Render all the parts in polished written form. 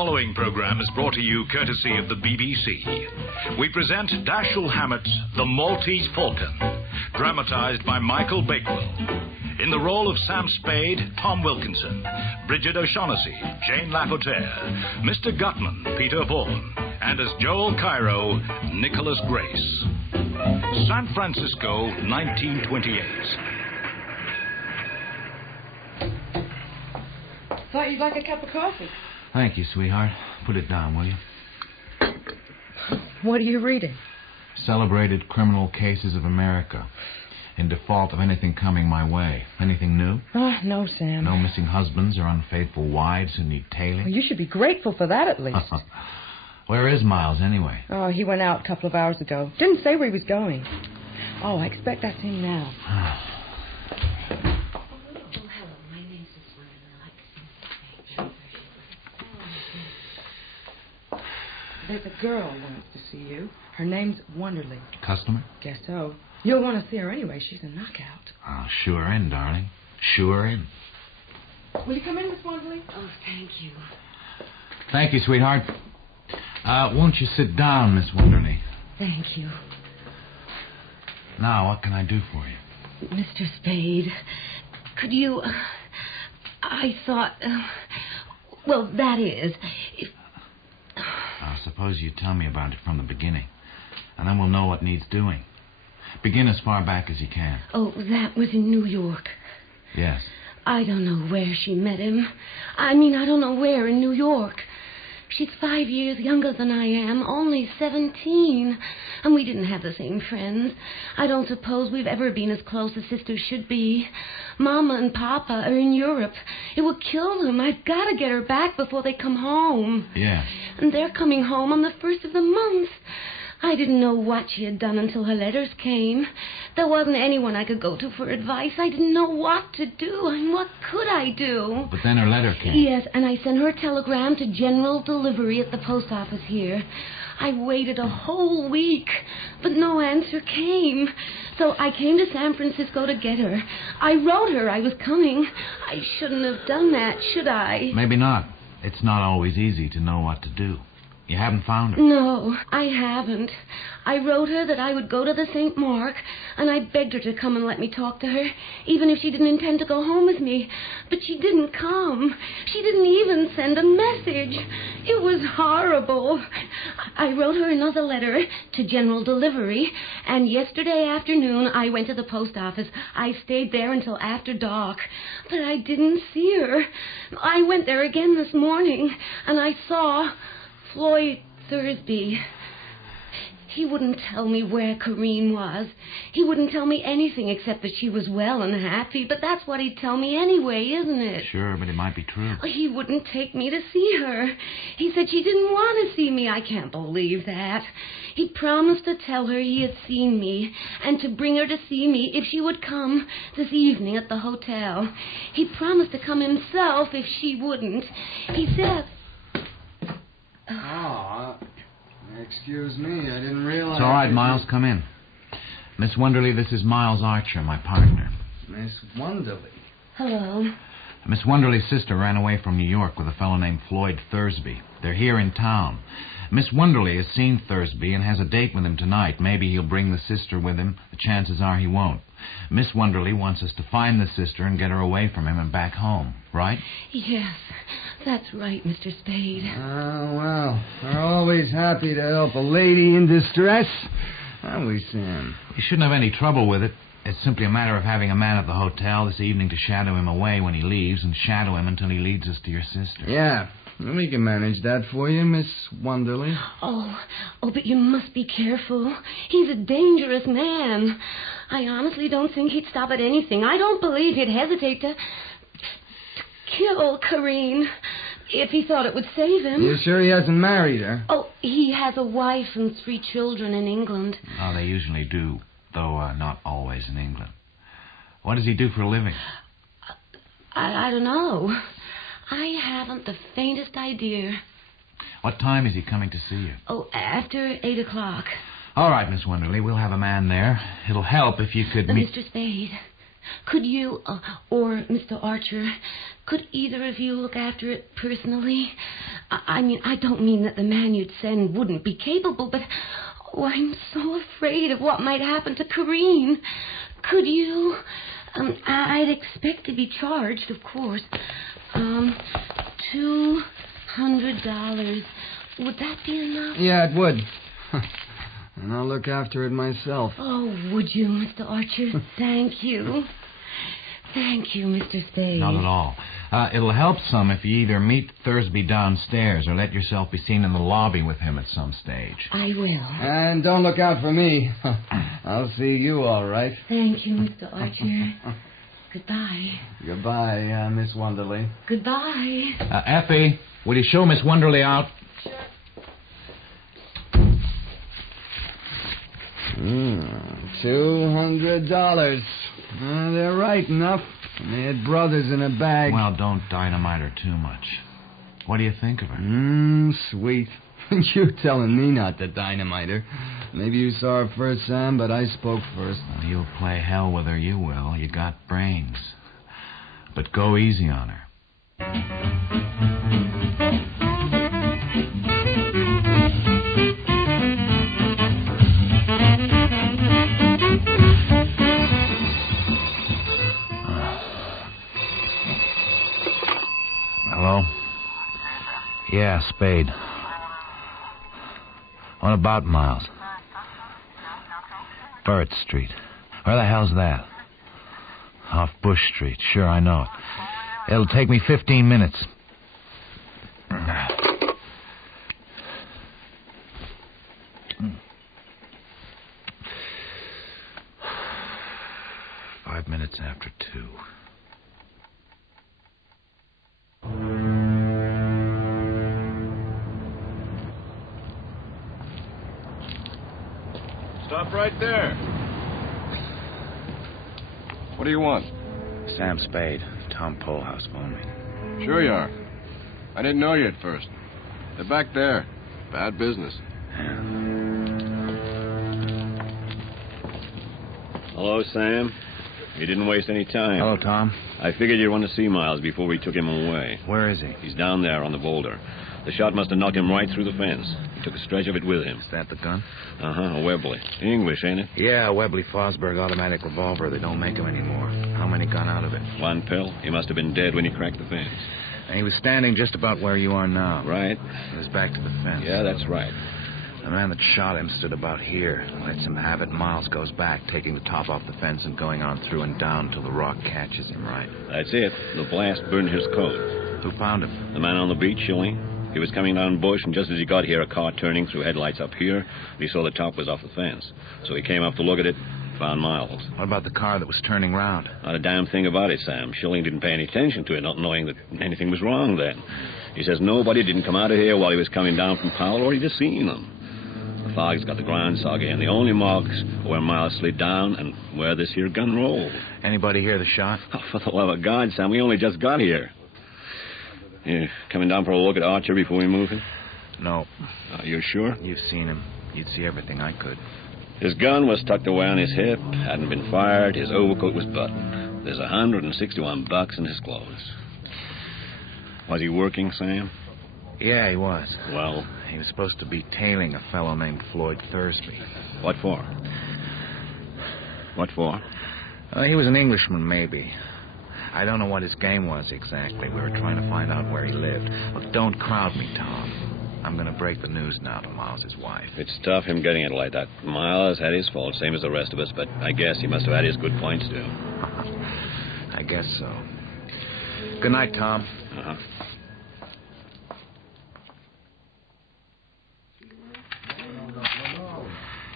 following program is brought to you courtesy of the BBC. We present Dashiell Hammett's The Maltese Falcon, dramatized by Michael Bakewell. In the role of Sam Spade, Tom Wilkinson, Bridget O'Shaughnessy, Jane Lapotaire, Mr. Gutman, Peter Vaughan, and as Joel Cairo, Nicholas Grace. San Francisco, 1928. Thought you'd like a cup of coffee. Thank you, sweetheart. Put it down, will you? What are you reading? Celebrated Criminal Cases of America. In default of anything coming my way. Anything new? Oh, no, Sam. No missing husbands or unfaithful wives who need tailing? Well, you should be grateful for that, at least. Where is Miles, anyway? Oh, he went out a couple of hours ago. Didn't say where he was going. Oh, I expect that's him now. There's a girl who wants to see you. Her name's Wonderly. Customer? Guess so. You'll want to see her anyway. She's a knockout. Oh, sure in, darling. Sure in. Will you come in, Miss Wonderly? Oh, thank you. Thank you, sweetheart. Won't you sit down, Miss Wonderly? Thank you. Now, what can I do for you? Mr. Spade, could you... I thought... well, that is... Suppose you tell me about it from the beginning, and then we'll know what needs doing. Begin as far back as you can. Oh, that was in New York. Yes. I don't know where she met him. I don't know where in New York. She's 5 years younger than I am, only 17. And we didn't have the same friends. I don't suppose we've ever been as close as sisters should be. Mama and Papa are in Europe. It would kill them. I've got to get her back before they come home. Yeah. And they're coming home on the 1st of the month. I didn't know what she had done until her letters came. There wasn't anyone I could go to for advice. I didn't know what to do, and what could I do? But then her letter came. Yes, and I sent her a telegram to general delivery at the post office here. I waited a whole week, but no answer came. So I came to San Francisco to get her. I wrote her I was coming. I shouldn't have done that, should I? Maybe not. It's not always easy to know what to do. You haven't found her? No, I haven't. I wrote her that I would go to the St. Mark, and I begged her to come and let me talk to her, even if she didn't intend to go home with me. But she didn't come. She didn't even send a message. It was horrible. I wrote her another letter to general delivery, and yesterday afternoon I went to the post office. I stayed there until after dark, but I didn't see her. I went there again this morning, and I saw... Floyd Thursby. He wouldn't tell me where Corrine was. He wouldn't tell me anything except that she was well and happy, but that's what he'd tell me anyway, isn't it? Sure, but it might be true. He wouldn't take me to see her. He said she didn't want to see me. I can't believe that. He promised to tell her he had seen me and to bring her to see me if she would come this evening at the hotel. He promised to come himself if she wouldn't. He said... Oh, excuse me, I didn't realize... It's all right, Miles, come in. Miss Wonderly, this is Miles Archer, my partner. Miss Wonderly. Hello. Miss Wonderly's sister ran away from New York with a fellow named Floyd Thursby. They're here in town. Miss Wonderly has seen Thursby and has a date with him tonight. Maybe he'll bring the sister with him. The chances are he won't. Miss Wonderly wants us to find the sister and get her away from him and back home, right? Yes, that's right, Mr. Spade. Oh, well, we're always happy to help a lady in distress. Aren't we, Sam? You shouldn't have any trouble with it. It's simply a matter of having a man at the hotel this evening to shadow him away when he leaves and shadow him until he leads us to your sister. Yeah, we can manage that for you, Miss Wonderly. Oh, but you must be careful. He's a dangerous man. I honestly don't think he'd stop at anything. I don't believe he'd hesitate to kill Corrine if he thought it would save him. You sure he hasn't married her? Oh, he has a wife and 3 children in England. Oh, they usually do, though not always in England. What does he do for a living? I don't know. I haven't the faintest idea. What time is he coming to see you? Oh, after 8 o'clock. All right, Miss Wonderly, we'll have a man there. It'll help if you could meet... Mr. Spade, could you, or Mr. Archer, could either of you look after it personally? I mean, I don't mean that the man you'd send wouldn't be capable, but... Oh, I'm so afraid of what might happen to Corrine. Could you... I'd expect to be charged, of course. $200. Would that be enough? Yeah, it would. And I'll look after it myself. Oh, would you, Mr. Archer? Thank you. Thank you, Mr. Spade. Not at all. It'll help some if you either meet Thursby downstairs or let yourself be seen in the lobby with him at some stage. I will. And don't look out for me. I'll see you all right. Thank you, Mr. Archer. Goodbye. Goodbye, Miss Wonderly. Goodbye. Effie, will you show Miss Wonderly out? $200. They're right enough. They had brothers in a bag. Well, don't dynamite her too much. What do you think of her? Sweet. You're telling me not to dynamite her. Maybe you saw her first, Sam, but I spoke first. Well, you'll play hell with her, you will. You got brains. But go easy on her. Hello? Yeah, Spade. What about Miles? Burritt Street. Where the hell's that? Off Bush Street. Sure, I know it. It'll take me 15 minutes. 5 minutes after 2. Stop right there. What do you want? Sam Spade. Tom Polehouse phoned me. Sure you are. I didn't know you at first. They're back there. Bad business. Yeah. Hello, Sam. You didn't waste any time. Hello, Tom. I figured you'd want to see Miles before we took him away. Where is he? He's down there on the boulder. The shot must have knocked him right through the fence. He took a stretch of it with him. Is that the gun? Uh-huh, a Webley. English, ain't it? Yeah, a Webley Fosberg automatic revolver. They don't make them anymore. How many got out of it? One pill. He must have been dead when he cracked the fence. And he was standing just about where you are now. Right. He was back to the fence. Yeah, that's right. The man that shot him stood about here. Lets him have it. Miles goes back, taking the top off the fence and going on through and down till the rock catches him, right? That's it. The blast burned his coat. Who found him? The man on the beach, Shilling. He was coming down Bush, and just as he got here, a car turning through headlights up here, and he saw the top was off the fence. So he came up to look at it, found Miles. What about the car that was turning round? Not a damn thing about it, Sam. Shilling didn't pay any attention to it, not knowing that anything was wrong then. He says nobody didn't come out of here while he was coming down from Powell, or he'd have seen them. The fog's got the ground soggy, and the only marks are where Miles slid down and where this here gun rolled. Anybody hear the shot? Oh, for the love of God, Sam, we only just got here. You coming down for a look at Archer before we move him? No. You sure? You've seen him. You'd see everything I could. His gun was tucked away on his hip, hadn't been fired, his overcoat was buttoned. There's $161 in his clothes. Was he working, Sam? Yeah, he was. Well? He was supposed to be tailing a fellow named Floyd Thursby. What for? What for? He was an Englishman, maybe. I don't know what his game was exactly. We were trying to find out where he lived. Look, don't crowd me, Tom. I'm going to break the news now to Miles' wife. It's tough, him getting it like that. Miles had his fault, same as the rest of us, but I guess he must have had his good points, too. I guess so. Good night, Tom. Uh-huh.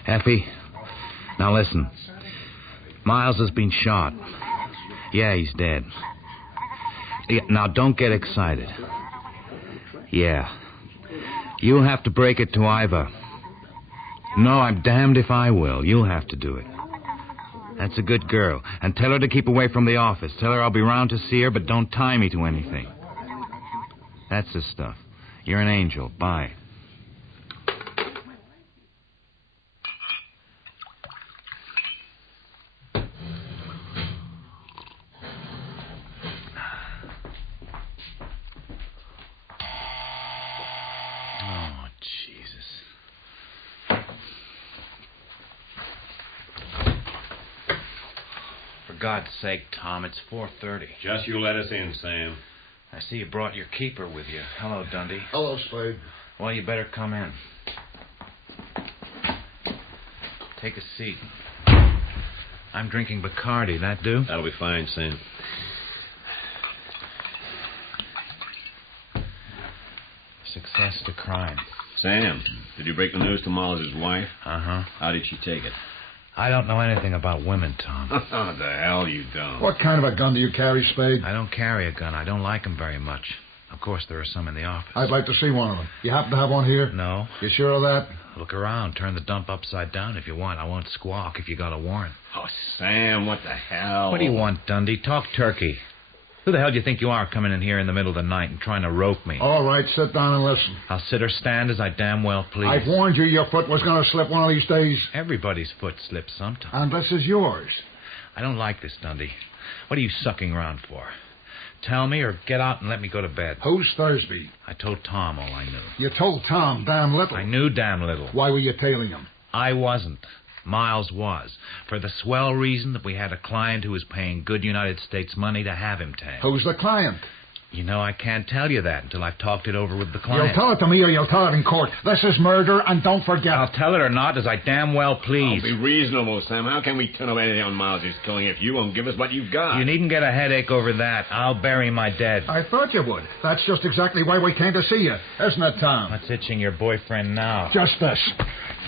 Effie, now listen. Miles has been shot. Yeah, he's dead. Yeah, now, don't get excited. Yeah. You'll have to break it to Iva. No, I'm damned if I will. You'll have to do it. That's a good girl. And tell her to keep away from the office. Tell her I'll be round to see her, but don't tie me to anything. That's the stuff. You're an angel. Bye. God's sake, Tom, it's 4:30. Just you let us in, Sam. I see you brought your keeper with you. Hello, Dundee. Hello, Spade. Well, you better come in. Take a seat. I'm drinking Bacardi. That do? That'll be fine, Sam. Success to crime. Sam, did you break the news to Mollis's wife? Uh-huh. How did she take it? I don't know anything about women, Tom. What the hell you don't? What kind of a gun do you carry, Spade? I don't carry a gun. I don't like them very much. Of course, there are some in the office. I'd like to see one of them. You happen to have one here? No. You sure of that? Look around. Turn the dump upside down if you want. I won't squawk if you got a warrant. Oh, Sam, what the hell? What do you want, Dundee? Talk turkey. Who the hell do you think you are coming in here in the middle of the night and trying to rope me? All right, sit down and listen. I'll sit or stand as I damn well please. I've warned you your foot was going to slip one of these days. Everybody's foot slips sometime. And this is yours. I don't like this, Dundee. What are you sucking around for? Tell me or get out and let me go to bed. Who's Thursby? I told Tom all I knew. You told Tom damn little. I knew damn little. Why were you tailing him? I wasn't. Miles was. For the swell reason that we had a client who was paying good United States money to have him tagged. Who's the client? You know, I can't tell you that until I've talked it over with the client. You'll tell it to me or you'll tell it in court. This is murder, and don't forget. I'll tell it or not as I damn well please. Be reasonable, Sam. How can we turn over anything on Miles' killing if you won't give us what you've got? You needn't get a headache over that. I'll bury my dead. I thought you would. That's just exactly why we came to see you. Isn't it, Tom? What's itching your boyfriend now? Just this.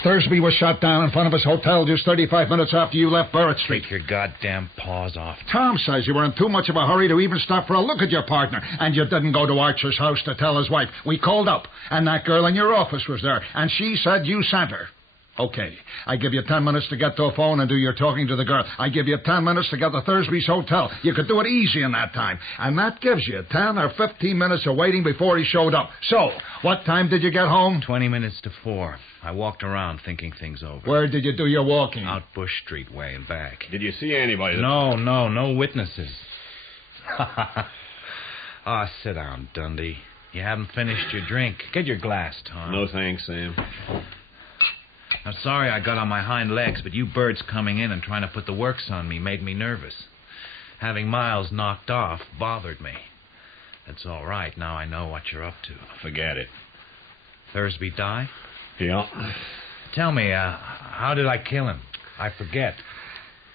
Thursby was shot down in front of his hotel just 35 minutes after you left Burrett Street. Take your goddamn paws off. Tom says you were in too much of a hurry to even stop for a look at your partner, and you didn't go to Archer's house to tell his wife. We called up, and that girl in your office was there, and she said you sent her. Okay, I give you 10 minutes to get to a phone and do your talking to the girl. I give you 10 minutes to get to Thursby's hotel. You could do it easy in that time. And that gives you 10 or 15 minutes of waiting before he showed up. So, what time did you get home? 20 minutes to 4. I walked around thinking things over. Where did you do your walking? Out Bush Street way and back. Did you see anybody? No witnesses. Sit down, Dundee. You haven't finished your drink. Get your glass, Tom. No thanks, Sam. I'm sorry I got on my hind legs, but you birds coming in and trying to put the works on me made me nervous. Having Miles knocked off bothered me. It's all right. Now I know what you're up to. Forget it. Thursby die? Yeah. Tell me, how did I kill him? I forget.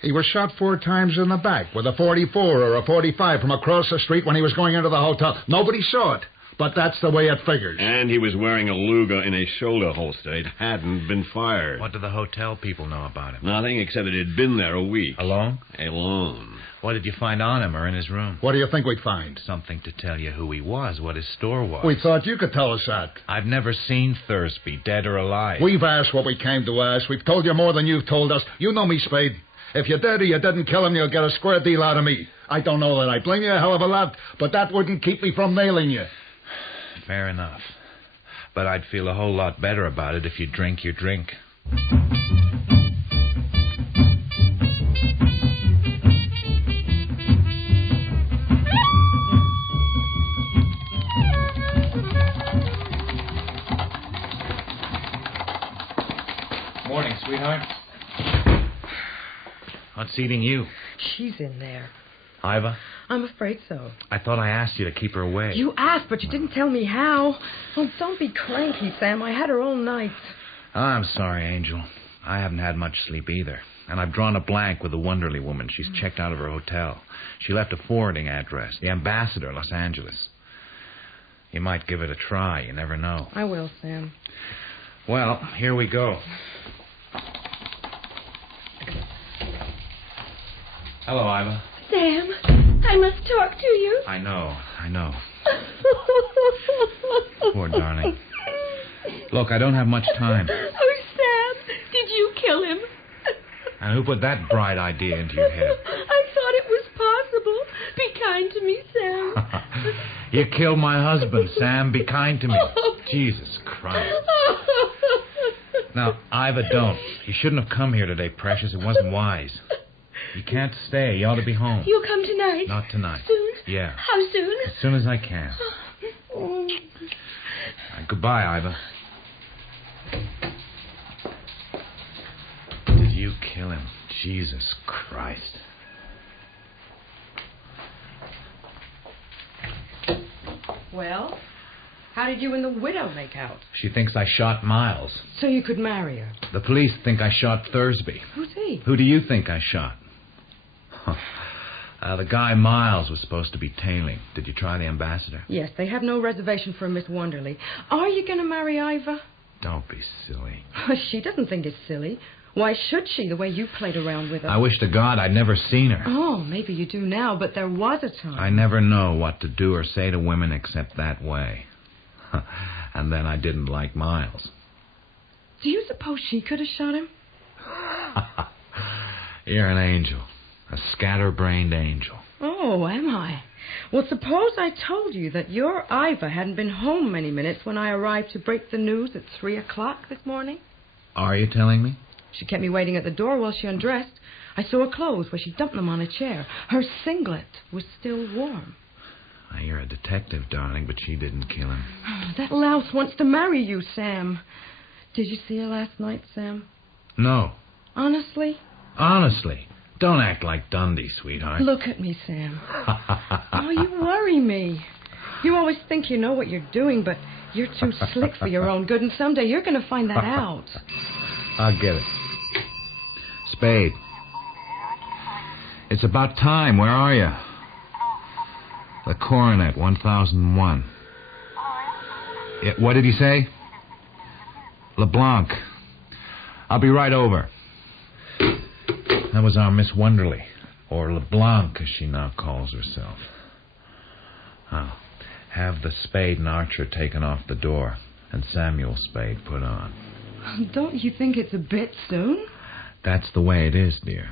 He was shot 4 times in the back with a .44 or a .45 from across the street when he was going into the hotel. Nobody saw it. But that's the way it figures. And he was wearing a Luger in a shoulder holster. It hadn't been fired. What do the hotel people know about him? Nothing except that he'd been there a week. Alone? Alone. What did you find on him or in his room? What do you think we'd find? Something to tell you who he was, what his store was. We thought you could tell us that. I've never seen Thursby, dead or alive. We've asked what we came to ask. We've told you more than you've told us. You know me, Spade. If you did or you didn't kill him, you'll get a square deal out of me. I don't know that I blame you a hell of a lot, but that wouldn't keep me from nailing you. Fair enough. But I'd feel a whole lot better about it if you drink your drink. Morning, sweetheart. What's eating you? She's in there. Iva? I'm afraid so. I thought I asked you to keep her away. You asked, but you didn't tell me how. Oh, don't be cranky, Sam. I had her all night. I'm sorry, Angel. I haven't had much sleep either. And I've drawn a blank with the Wonderly woman. She's checked out of her hotel. She left a forwarding address. The Ambassador, Los Angeles. You might give it a try. You never know. I will, Sam. Well, here we go. Hello, Iva. Sam, I must talk to you. I know. Poor darling. Look, I don't have much time. Oh, Sam, did you kill him? And who put that bright idea into your head? I thought it was possible. Be kind to me, Sam. You killed my husband, Sam. Be kind to me. Jesus Christ. Now, Iva, don't. You shouldn't have come here today, precious. It wasn't wise. You can't stay. You ought to be home. You'll come tonight? Not tonight. Soon? Yeah. How soon? As soon as I can. Goodbye, Iva. Did you kill him? Jesus Christ. Well, how did you and the widow make out? She thinks I shot Miles. So you could marry her. The police think I shot Thursby. Who's he? Who do you think I shot? The guy Miles was supposed to be tailing. Did you try the ambassador? Yes, they have no reservation for Miss Wonderly. Are you going to marry Iva? Don't be silly. She doesn't think it's silly. Why should she, the way you played around with her? I wish to God I'd never seen her. Oh, maybe you do now, but there was a time. I never know what to do or say to women except that way. And then I didn't like Miles. Do you suppose she could have shot him? You're an angel. A scatterbrained angel. Oh, am I? Well, suppose I told you that your Iva hadn't been home many minutes when I arrived to break the news at 3 o'clock this morning? Are you telling me? She kept me waiting at the door while she undressed. I saw her clothes where she dumped them on a chair. Her singlet was still warm. You're a detective, darling, but she didn't kill him. That louse wants to marry you, Sam. Did you see her last night, Sam? No. Honestly? Honestly. Don't act like Dundee, sweetheart. Look at me, Sam. Oh, you worry me. You always think you know what you're doing, but you're too slick for your own good, and someday you're going to find that out. I'll get it. Spade. It's about time. Where are you? The Coronet, 1001. Yeah, what did he say? LeBlanc. I'll be right over. That was our Miss Wonderly, or LeBlanc, as she now calls herself. I'll have the Spade and Archer taken off the door, and Samuel Spade put on. Don't you think it's a bit soon? That's the way it is, dear.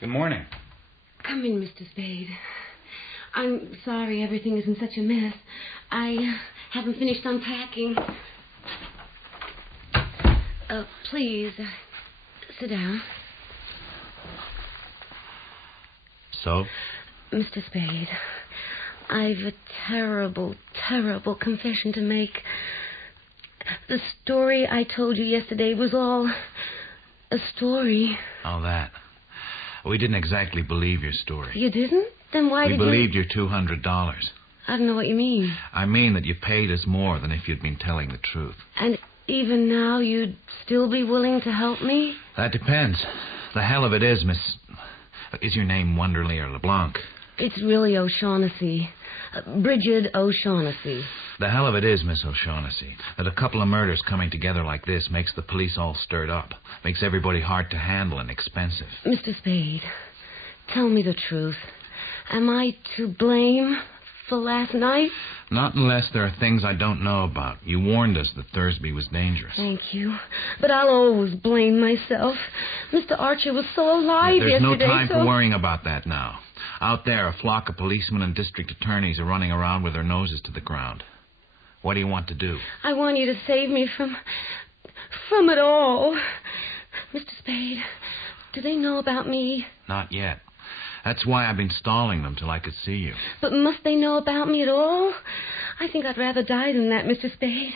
Good morning. Come in, Mr. Spade. I'm sorry everything is in such a mess. I haven't finished unpacking. Please, sit down. So? Mr. Spade, I've a terrible, terrible confession to make. The story I told you yesterday was all a story. Oh, that. We didn't exactly believe your story. You didn't? Then why did you... We believed your $200. I don't know what you mean. I mean that you paid us more than if you'd been telling the truth. And even now you'd still be willing to help me? That depends. The hell of it is, Miss... Is your name Wonderly or LeBlanc? It's really O'Shaughnessy. Bridget O'Shaughnessy. The hell of it is, Miss O'Shaughnessy, that a couple of murders coming together like this makes the police all stirred up. Makes everybody hard to handle and expensive. Mr. Spade, tell me the truth. Am I to blame for last night? Not unless there are things I don't know about. You warned us that Thursby was dangerous. Thank you. But I'll always blame myself. Mr. Archer was so alive yesterday. There's no time for worrying about that now. Out there, a flock of policemen and district attorneys are running around with their noses to the ground. What do you want to do? I want you to save me from it all. Mr. Spade, do they know about me? Not yet. That's why I've been stalling them till I could see you. But must they know about me at all? I think I'd rather die than that, Mr. Spade.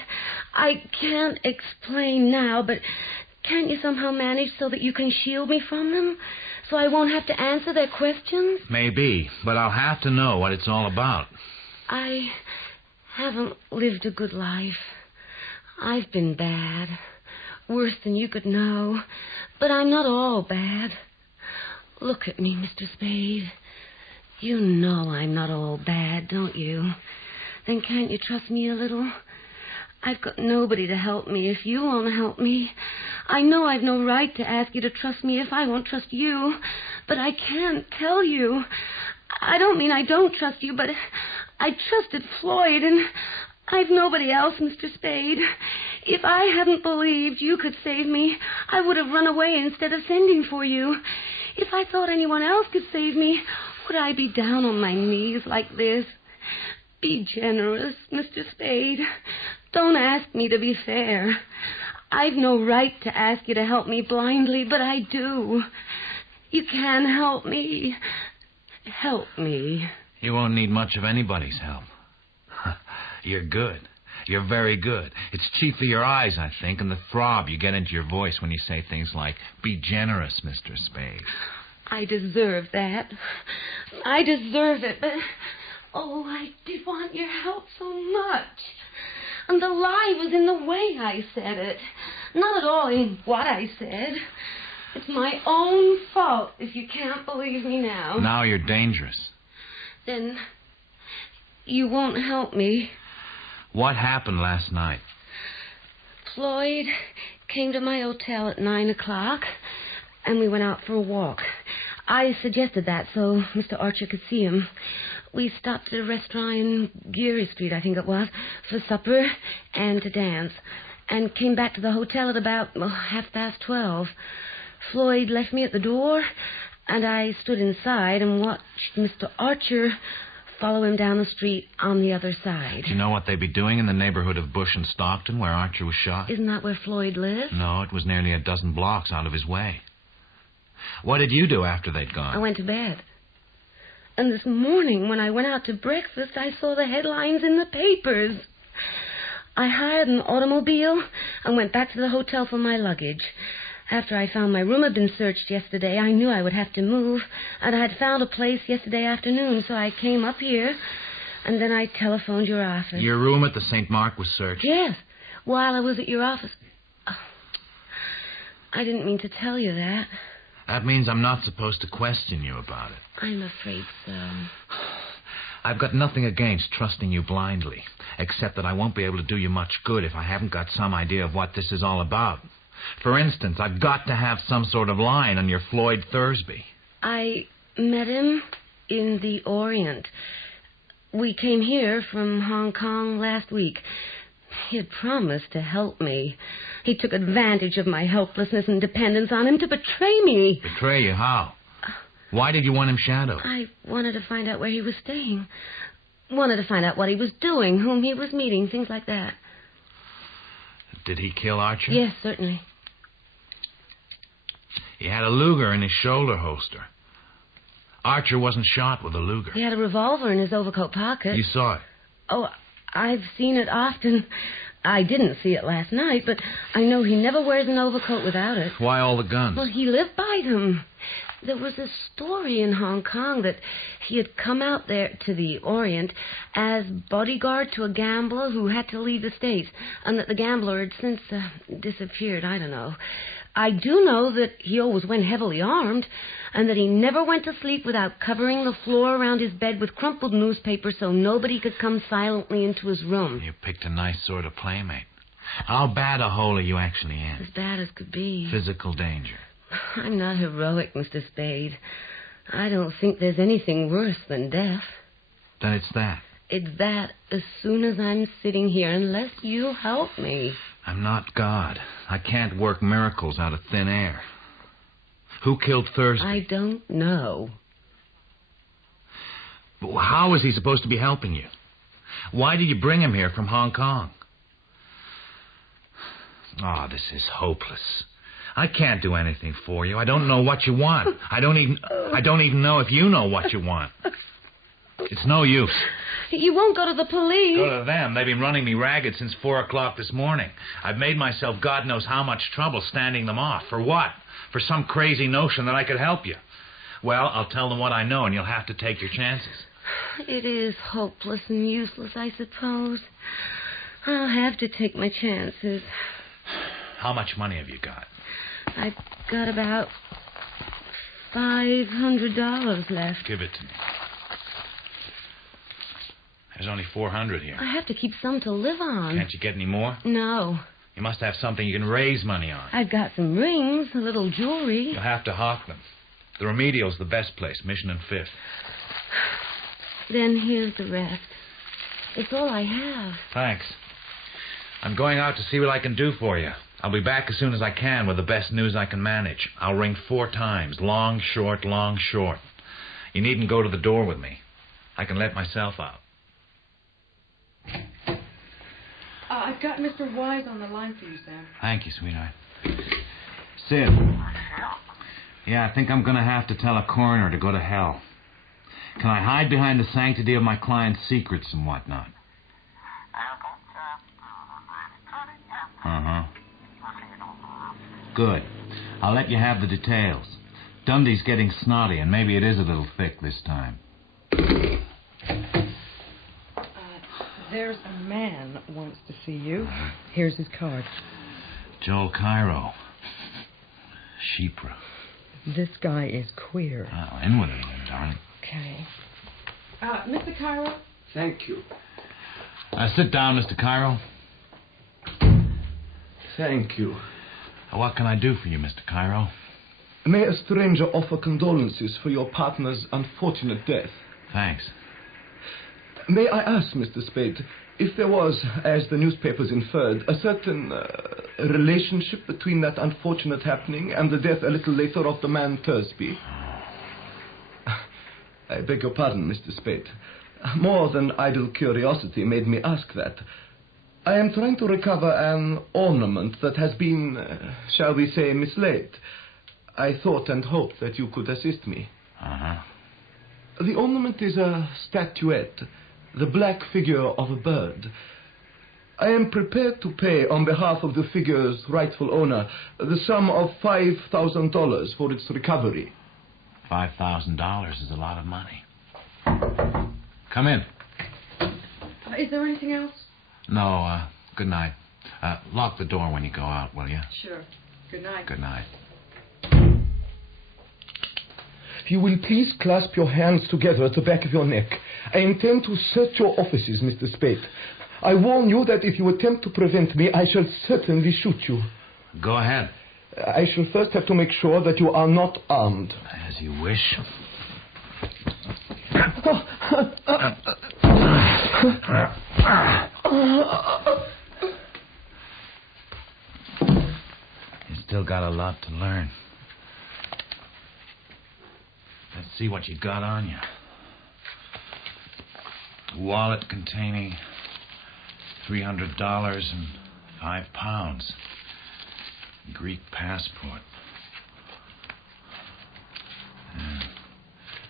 I can't explain now, but can't you somehow manage so that you can shield me from them? So I won't have to answer their questions? Maybe, but I'll have to know what it's all about. I haven't lived a good life. I've been bad. Worse than you could know. But I'm not all bad. Look at me, Mr. Spade. You know I'm not all bad, don't you? Then can't you trust me a little? I've got nobody to help me if you won't help me. I know I've no right to ask you to trust me if I won't trust you. But I can't tell you. I don't mean I don't trust you, but I trusted Floyd, and I've nobody else, Mr. Spade. If I hadn't believed you could save me, I would have run away instead of sending for you. If I thought anyone else could save me, would I be down on my knees like this? Be generous, Mr. Spade. Don't ask me to be fair. I've no right to ask you to help me blindly, but I do. You can help me. Help me. You won't need much of anybody's help. You're good. You're very good. It's chiefly your eyes, I think, and the throb you get into your voice when you say things like, be generous, Mr. Spade. I deserve that. I deserve it, but... Oh, I did want your help so much. And the lie was in the way I said it. Not at all in what I said. It's my own fault, if you can't believe me now. Now you're dangerous. Then you won't help me. What happened last night? Floyd came to my hotel at 9 o'clock, and we went out for a walk. I suggested that so Mr. Archer could see him. We stopped at a restaurant in Geary Street, I think it was, for supper and to dance, and came back to the hotel at about 12:30. Floyd left me at the door, and I stood inside and watched Mr. Archer follow him down the street on the other side. Do you know what they'd be doing in the neighborhood of Bush and Stockton, where Archer was shot? Isn't that where Floyd lived? No, it was nearly a dozen blocks out of his way. What did you do after they'd gone? I went to bed. And this morning, when I went out to breakfast, I saw the headlines in the papers. I hired an automobile and went back to the hotel for my luggage. After I found my room had been searched yesterday, I knew I would have to move, and I had found a place yesterday afternoon, so I came up here, and then I telephoned your office. Your room at the St. Mark was searched? Yes, while I was at your office. Oh, I didn't mean to tell you that. That means I'm not supposed to question you about it. I'm afraid so. I've got nothing against trusting you blindly, except that I won't be able to do you much good if I haven't got some idea of what this is all about. For instance, I've got to have some sort of line on your Floyd Thursby. I met him in the Orient. We came here from Hong Kong last week. He had promised to help me. He took advantage of my helplessness and dependence on him to betray me. Betray you? How? Why did you want him shadowed? I wanted to find out where he was staying. Wanted to find out what he was doing, whom he was meeting, things like that. Did he kill Archer? Yes, certainly. He had a Luger in his shoulder holster. Archer wasn't shot with a Luger. He had a revolver in his overcoat pocket. You saw it? Oh, I've seen it often. I didn't see it last night, but I know he never wears an overcoat without it. Why all the guns? Well, he lived by them. There was a story in Hong Kong that he had come out there to the Orient as bodyguard to a gambler who had to leave the States, and that the gambler had since disappeared. I don't know. I do know that he always went heavily armed, and that he never went to sleep without covering the floor around his bed with crumpled newspaper so nobody could come silently into his room. You picked a nice sort of playmate. How bad a hole are you actually in? As bad as could be. Physical danger. I'm not heroic, Mr. Spade. I don't think there's anything worse than death. Then it's that. It's that as soon as I'm sitting here, unless you help me. I'm not God. I can't work miracles out of thin air. Who killed Thursby? I don't know. But how is he supposed to be helping you? Why did you bring him here from Hong Kong? Oh, this is hopeless. I can't do anything for you. I don't know what you want. I don't even know if you know what you want. It's no use. You won't go to the police. Go to them. They've been running me ragged since 4 o'clock this morning. I've made myself God knows how much trouble standing them off. For what? For some crazy notion that I could help you. Well, I'll tell them what I know, and you'll have to take your chances. It is hopeless and useless, I suppose. I'll have to take my chances. How much money have you got? I've got about $500 left. Give it to me. There's only $400 here. I have to keep some to live on. Can't you get any more? No. You must have something you can raise money on. I've got some rings, a little jewelry. You'll have to hawk them. The Remedial's the best place, Mission and Fifth. Then here's the rest. It's all I have. Thanks. I'm going out to see what I can do for you. I'll be back as soon as I can with the best news I can manage. I'll ring 4 times. Long, short, long, short. You needn't go to the door with me. I can let myself out. I've got Mr. Wise on the line for you, Sam. Thank you, sweetheart. Sid. Yeah, I think I'm going to have to tell a coroner to go to hell. Can I hide behind the sanctity of my client's secrets and whatnot? Uh-huh. Good. I'll let you have the details. Dundee's getting snotty, and maybe it is a little thick this time. There's a man wants to see you. Here's his card. Joel Cairo. Shipra. This guy is queer. Oh, in with it, then, darling. Okay. Mr. Cairo? Thank you. Sit down, Mr. Cairo. Thank you. What can I do for you, Mr. Cairo? May a stranger offer condolences for your partner's unfortunate death. Thanks. May I ask, Mr. Spade, if there was, as the newspapers inferred, a certain relationship between that unfortunate happening and the death a little later of the man Thursby? I beg your pardon, Mr. Spade. More than idle curiosity made me ask that. I am trying to recover an ornament that has been, shall we say, mislaid. I thought and hoped that you could assist me. Uh-huh. The ornament is a statuette, the black figure of a bird. I am prepared to pay, on behalf of the figure's rightful owner, the sum of $5,000 for its recovery. $5,000 is a lot of money. Come in. Is there anything else? No, good night. Lock the door when you go out, will you? Sure. Good night. Good night. You will please clasp your hands together at the back of your neck. I intend to search your offices, Mr. Spade. I warn you that if you attempt to prevent me, I shall certainly shoot you. Go ahead. I shall first have to make sure that you are not armed. As you wish. You still got a lot to learn. Let's see what you got on you. Wallet containing $300 and £5. Greek passport.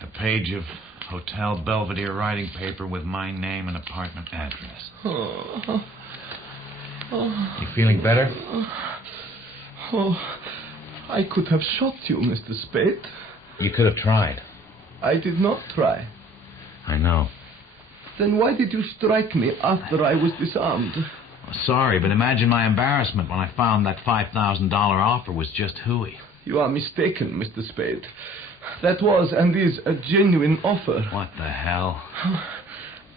A page of Hotel Belvedere writing paper with my name and apartment address. You feeling better? I could have shot you, Mr. Spade. You could have tried. I did not try. I know. Then why did you strike me after I was disarmed? Sorry, but imagine my embarrassment when I found that $5,000 offer was just hooey. You are mistaken, Mr. Spade. That was and is a genuine offer. What the hell?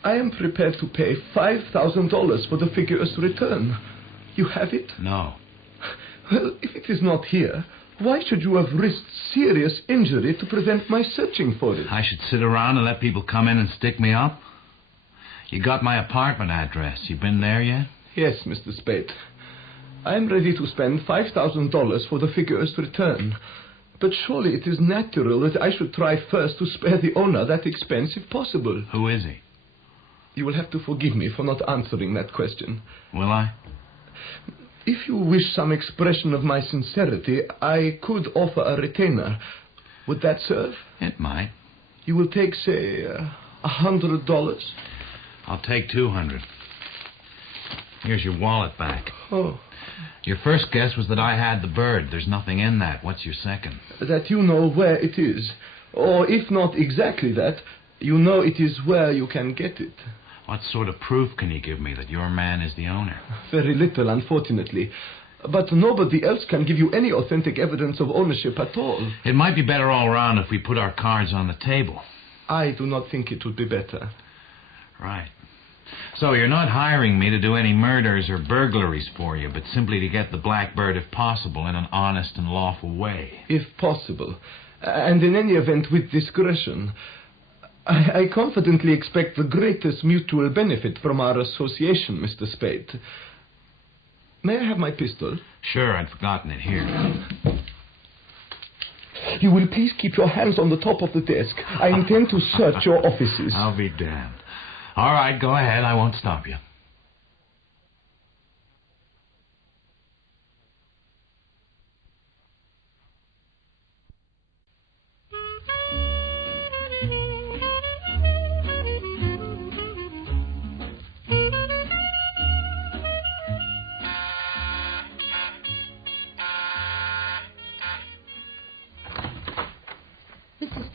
I am prepared to pay $5,000 for the figure's return. You have it? No. Well, if it is not here, why should you have risked serious injury to prevent my searching for it? I should sit around and let people come in and stick me up? You got my apartment address. You been there yet? Yes, Mr. Spade. I am ready to spend $5,000 for the figure's return. But surely it is natural that I should try first to spare the owner that expense if possible. Who is he? You will have to forgive me for not answering that question. Will I? If you wish some expression of my sincerity, I could offer a retainer. Would that serve? It might. You will take, say, $100? I'll take $200. Here's your wallet back. Oh. Your first guess was that I had the bird. There's nothing in that. What's your second? That you know where it is. Or if not exactly that, you know it is where you can get it. What sort of proof can you give me that your man is the owner? Very little, unfortunately. But nobody else can give you any authentic evidence of ownership at all. It might be better all around if we put our cards on the table. I do not think it would be better. Right. So you're not hiring me to do any murders or burglaries for you, but simply to get the blackbird, if possible, in an honest and lawful way. If possible. And in any event, with discretion. I confidently expect the greatest mutual benefit from our association, Mr. Spade. May I have my pistol? Sure, I'd forgotten it. Here. You will please keep your hands on the top of the desk. I intend to search your offices. I'll be damned. All right, go ahead. I won't stop you.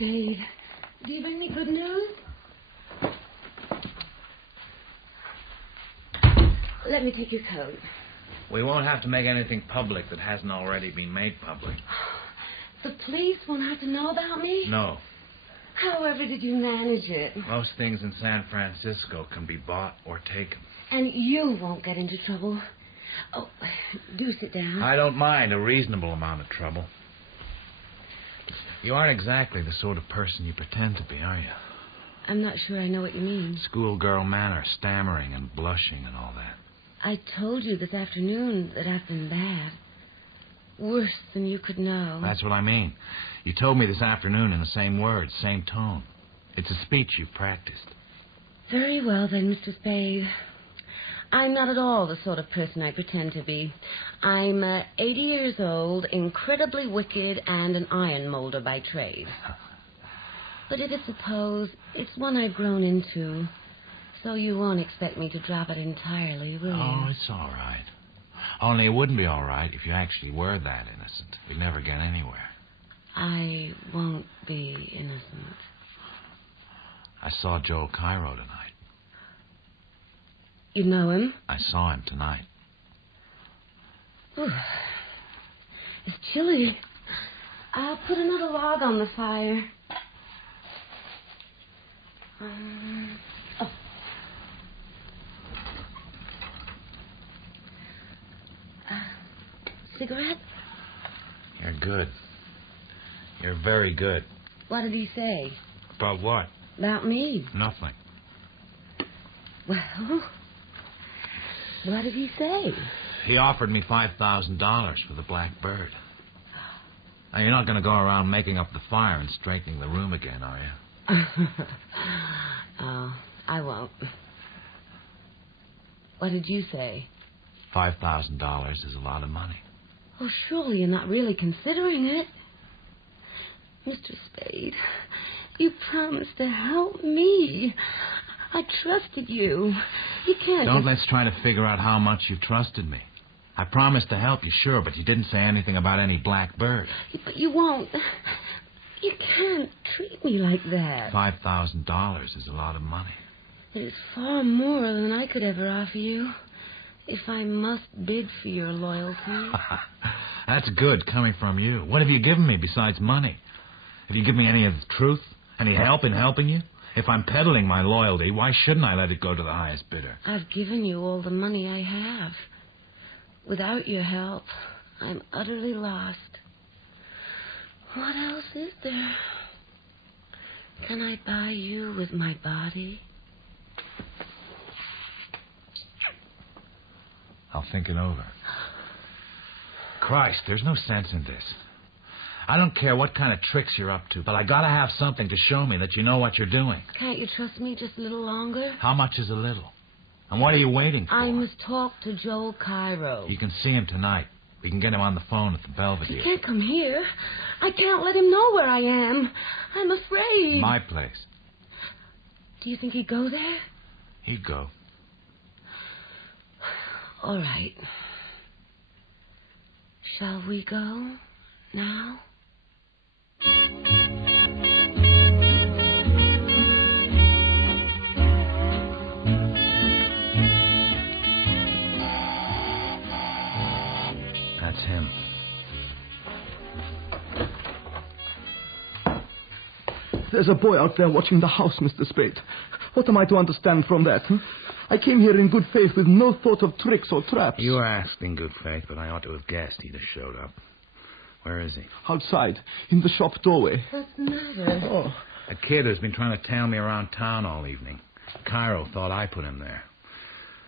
Spade. Do you bring me good news? Let me take your coat. We won't have to make anything public that hasn't already been made public. The police won't have to know about me? No. However did you manage it? Most things in San Francisco can be bought or taken. And you won't get into trouble. Oh, do sit down. I don't mind a reasonable amount of trouble. You aren't exactly the sort of person you pretend to be, are you? I'm not sure I know what you mean. Schoolgirl manner, stammering and blushing and all that. I told you this afternoon that I've been bad. Worse than you could know. That's what I mean. You told me this afternoon in the same words, same tone. It's a speech you've practiced. Very well, then, Mr. Spade. I'm not at all the sort of person I pretend to be. I'm 80 years old, incredibly wicked, and an iron molder by trade. But if it's a pose, it's one I've grown into. So you won't expect me to drop it entirely, will you? Oh, it's all right. Only it wouldn't be all right if you actually were that innocent. We'd never get anywhere. I won't be innocent. I saw Joe Cairo tonight. You know him? I saw him tonight. Ooh. It's chilly. I'll put another log on the fire. Oh. Cigarette? You're good. You're very good. What did he say? About what? About me. Nothing. Well, what did he say? He offered me $5,000 for the black bird. Now, you're not going to go around making up the fire and straightening the room again, are you? Oh, I won't. What did you say? $5,000 is a lot of money. Oh, surely you're not really considering it. Mr. Spade, you promised to help me. I trusted you. You can't... Let's try to figure out how much you trusted me. I promised to help you, sure, but you didn't say anything about any black bird. But you won't. You can't treat me like that. $5,000 is a lot of money. It is far more than I could ever offer you. If I must bid for your loyalty. That's good coming from you. What have you given me besides money? Have you given me any of the truth? Any help in helping you? If I'm peddling my loyalty, why shouldn't I let it go to the highest bidder? I've given you all the money I have. Without your help, I'm utterly lost. What else is there? Can I buy you with my body? I'll think it over. Christ, there's no sense in this. I don't care what kind of tricks you're up to, but I gotta have something to show me that you know what you're doing. Can't you trust me just a little longer? How much is a little? And what are you waiting for? I must talk to Joe Cairo. You can see him tonight. We can get him on the phone at the Belvedere. He can't come here. I can't let him know where I am. I'm afraid. My place. Do you think he'd go there? He'd go. All right. Shall we go now? That's him. There's a boy out there watching the house, Mr. Spade. What am I to understand from that? I came here in good faith with no thought of tricks or traps. You asked in good faith, but I ought to have guessed he'd have showed up. Where is he? Outside, in the shop doorway. What's the matter? Oh. A kid who's been trying to tail me around town all evening. Cairo thought I put him there.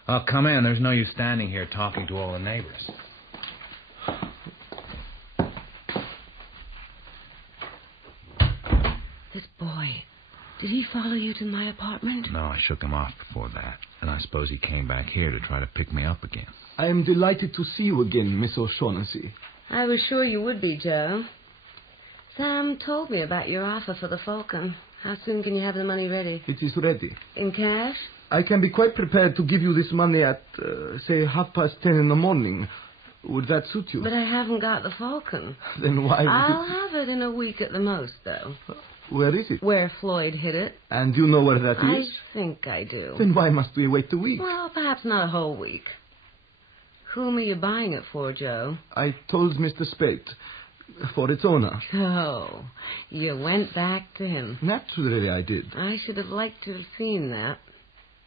Well, come in. There's no use standing here talking to all the neighbors. This boy, did he follow you to my apartment? No, I shook him off before that. And I suppose he came back here to try to pick me up again. I am delighted to see you again, Miss O'Shaughnessy. I was sure you would be, Joe. Sam told me about your offer for the Falcon. How soon can you have the money ready? It is ready. In cash? I can be quite prepared to give you this money at, say, 10:30 in the morning. Would that suit you? But I haven't got the Falcon. Then why would I'll have it in a week at the most, though. Where is it? Where Floyd hid it. And you know where that I is? think I do. Then why must we wait a week? Well, perhaps not a whole week. Whom are you buying it for, Joe? I told Mr. Spade. For its owner. Oh, you went back to him. Naturally, I did. I should have liked to have seen that.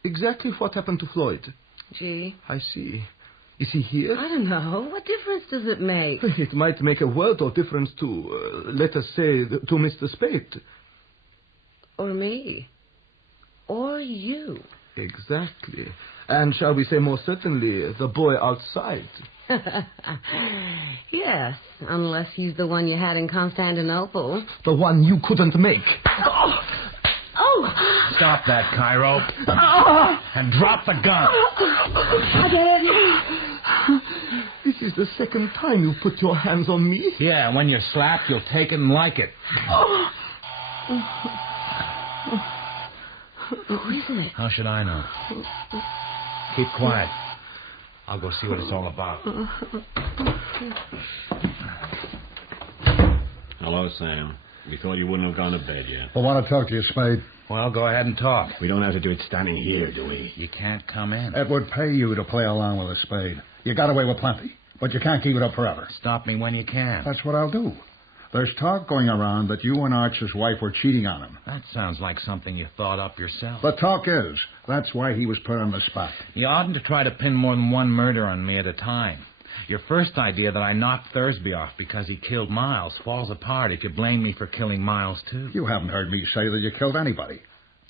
Exactly what happened to Floyd. Gee. I see. Is he here? I don't know. What difference does it make? It might make a world of difference to, let us say, to Mr. Spade. Or me. Or you. Exactly. And shall we say more certainly, the boy outside. Yes, unless he's the one you had in Constantinople. The one you couldn't make. Oh! Stop that, Cairo. And drop the gun. This is the second time you put your hands on me. Yeah, and when you're slapped, you'll take it and like it. Who is it? How should I know? Keep quiet. I'll go see what it's all about. Hello, Sam. We thought you wouldn't have gone to bed yet. I want to talk to you, Spade. Well, go ahead and talk. We don't have to do it standing here, do we? You can't come in. It would pay you to play along with a Spade. You got away with plenty, but you can't keep it up forever. Stop me when you can. That's what I'll do. There's talk going around that you and Archer's wife were cheating on him. That sounds like something you thought up yourself. The talk is, that's why he was put on the spot. You oughtn't to try to pin more than one murder on me at a time. Your first idea that I knocked Thursby off because he killed Miles falls apart if you blame me for killing Miles, too. You haven't heard me say that you killed anybody.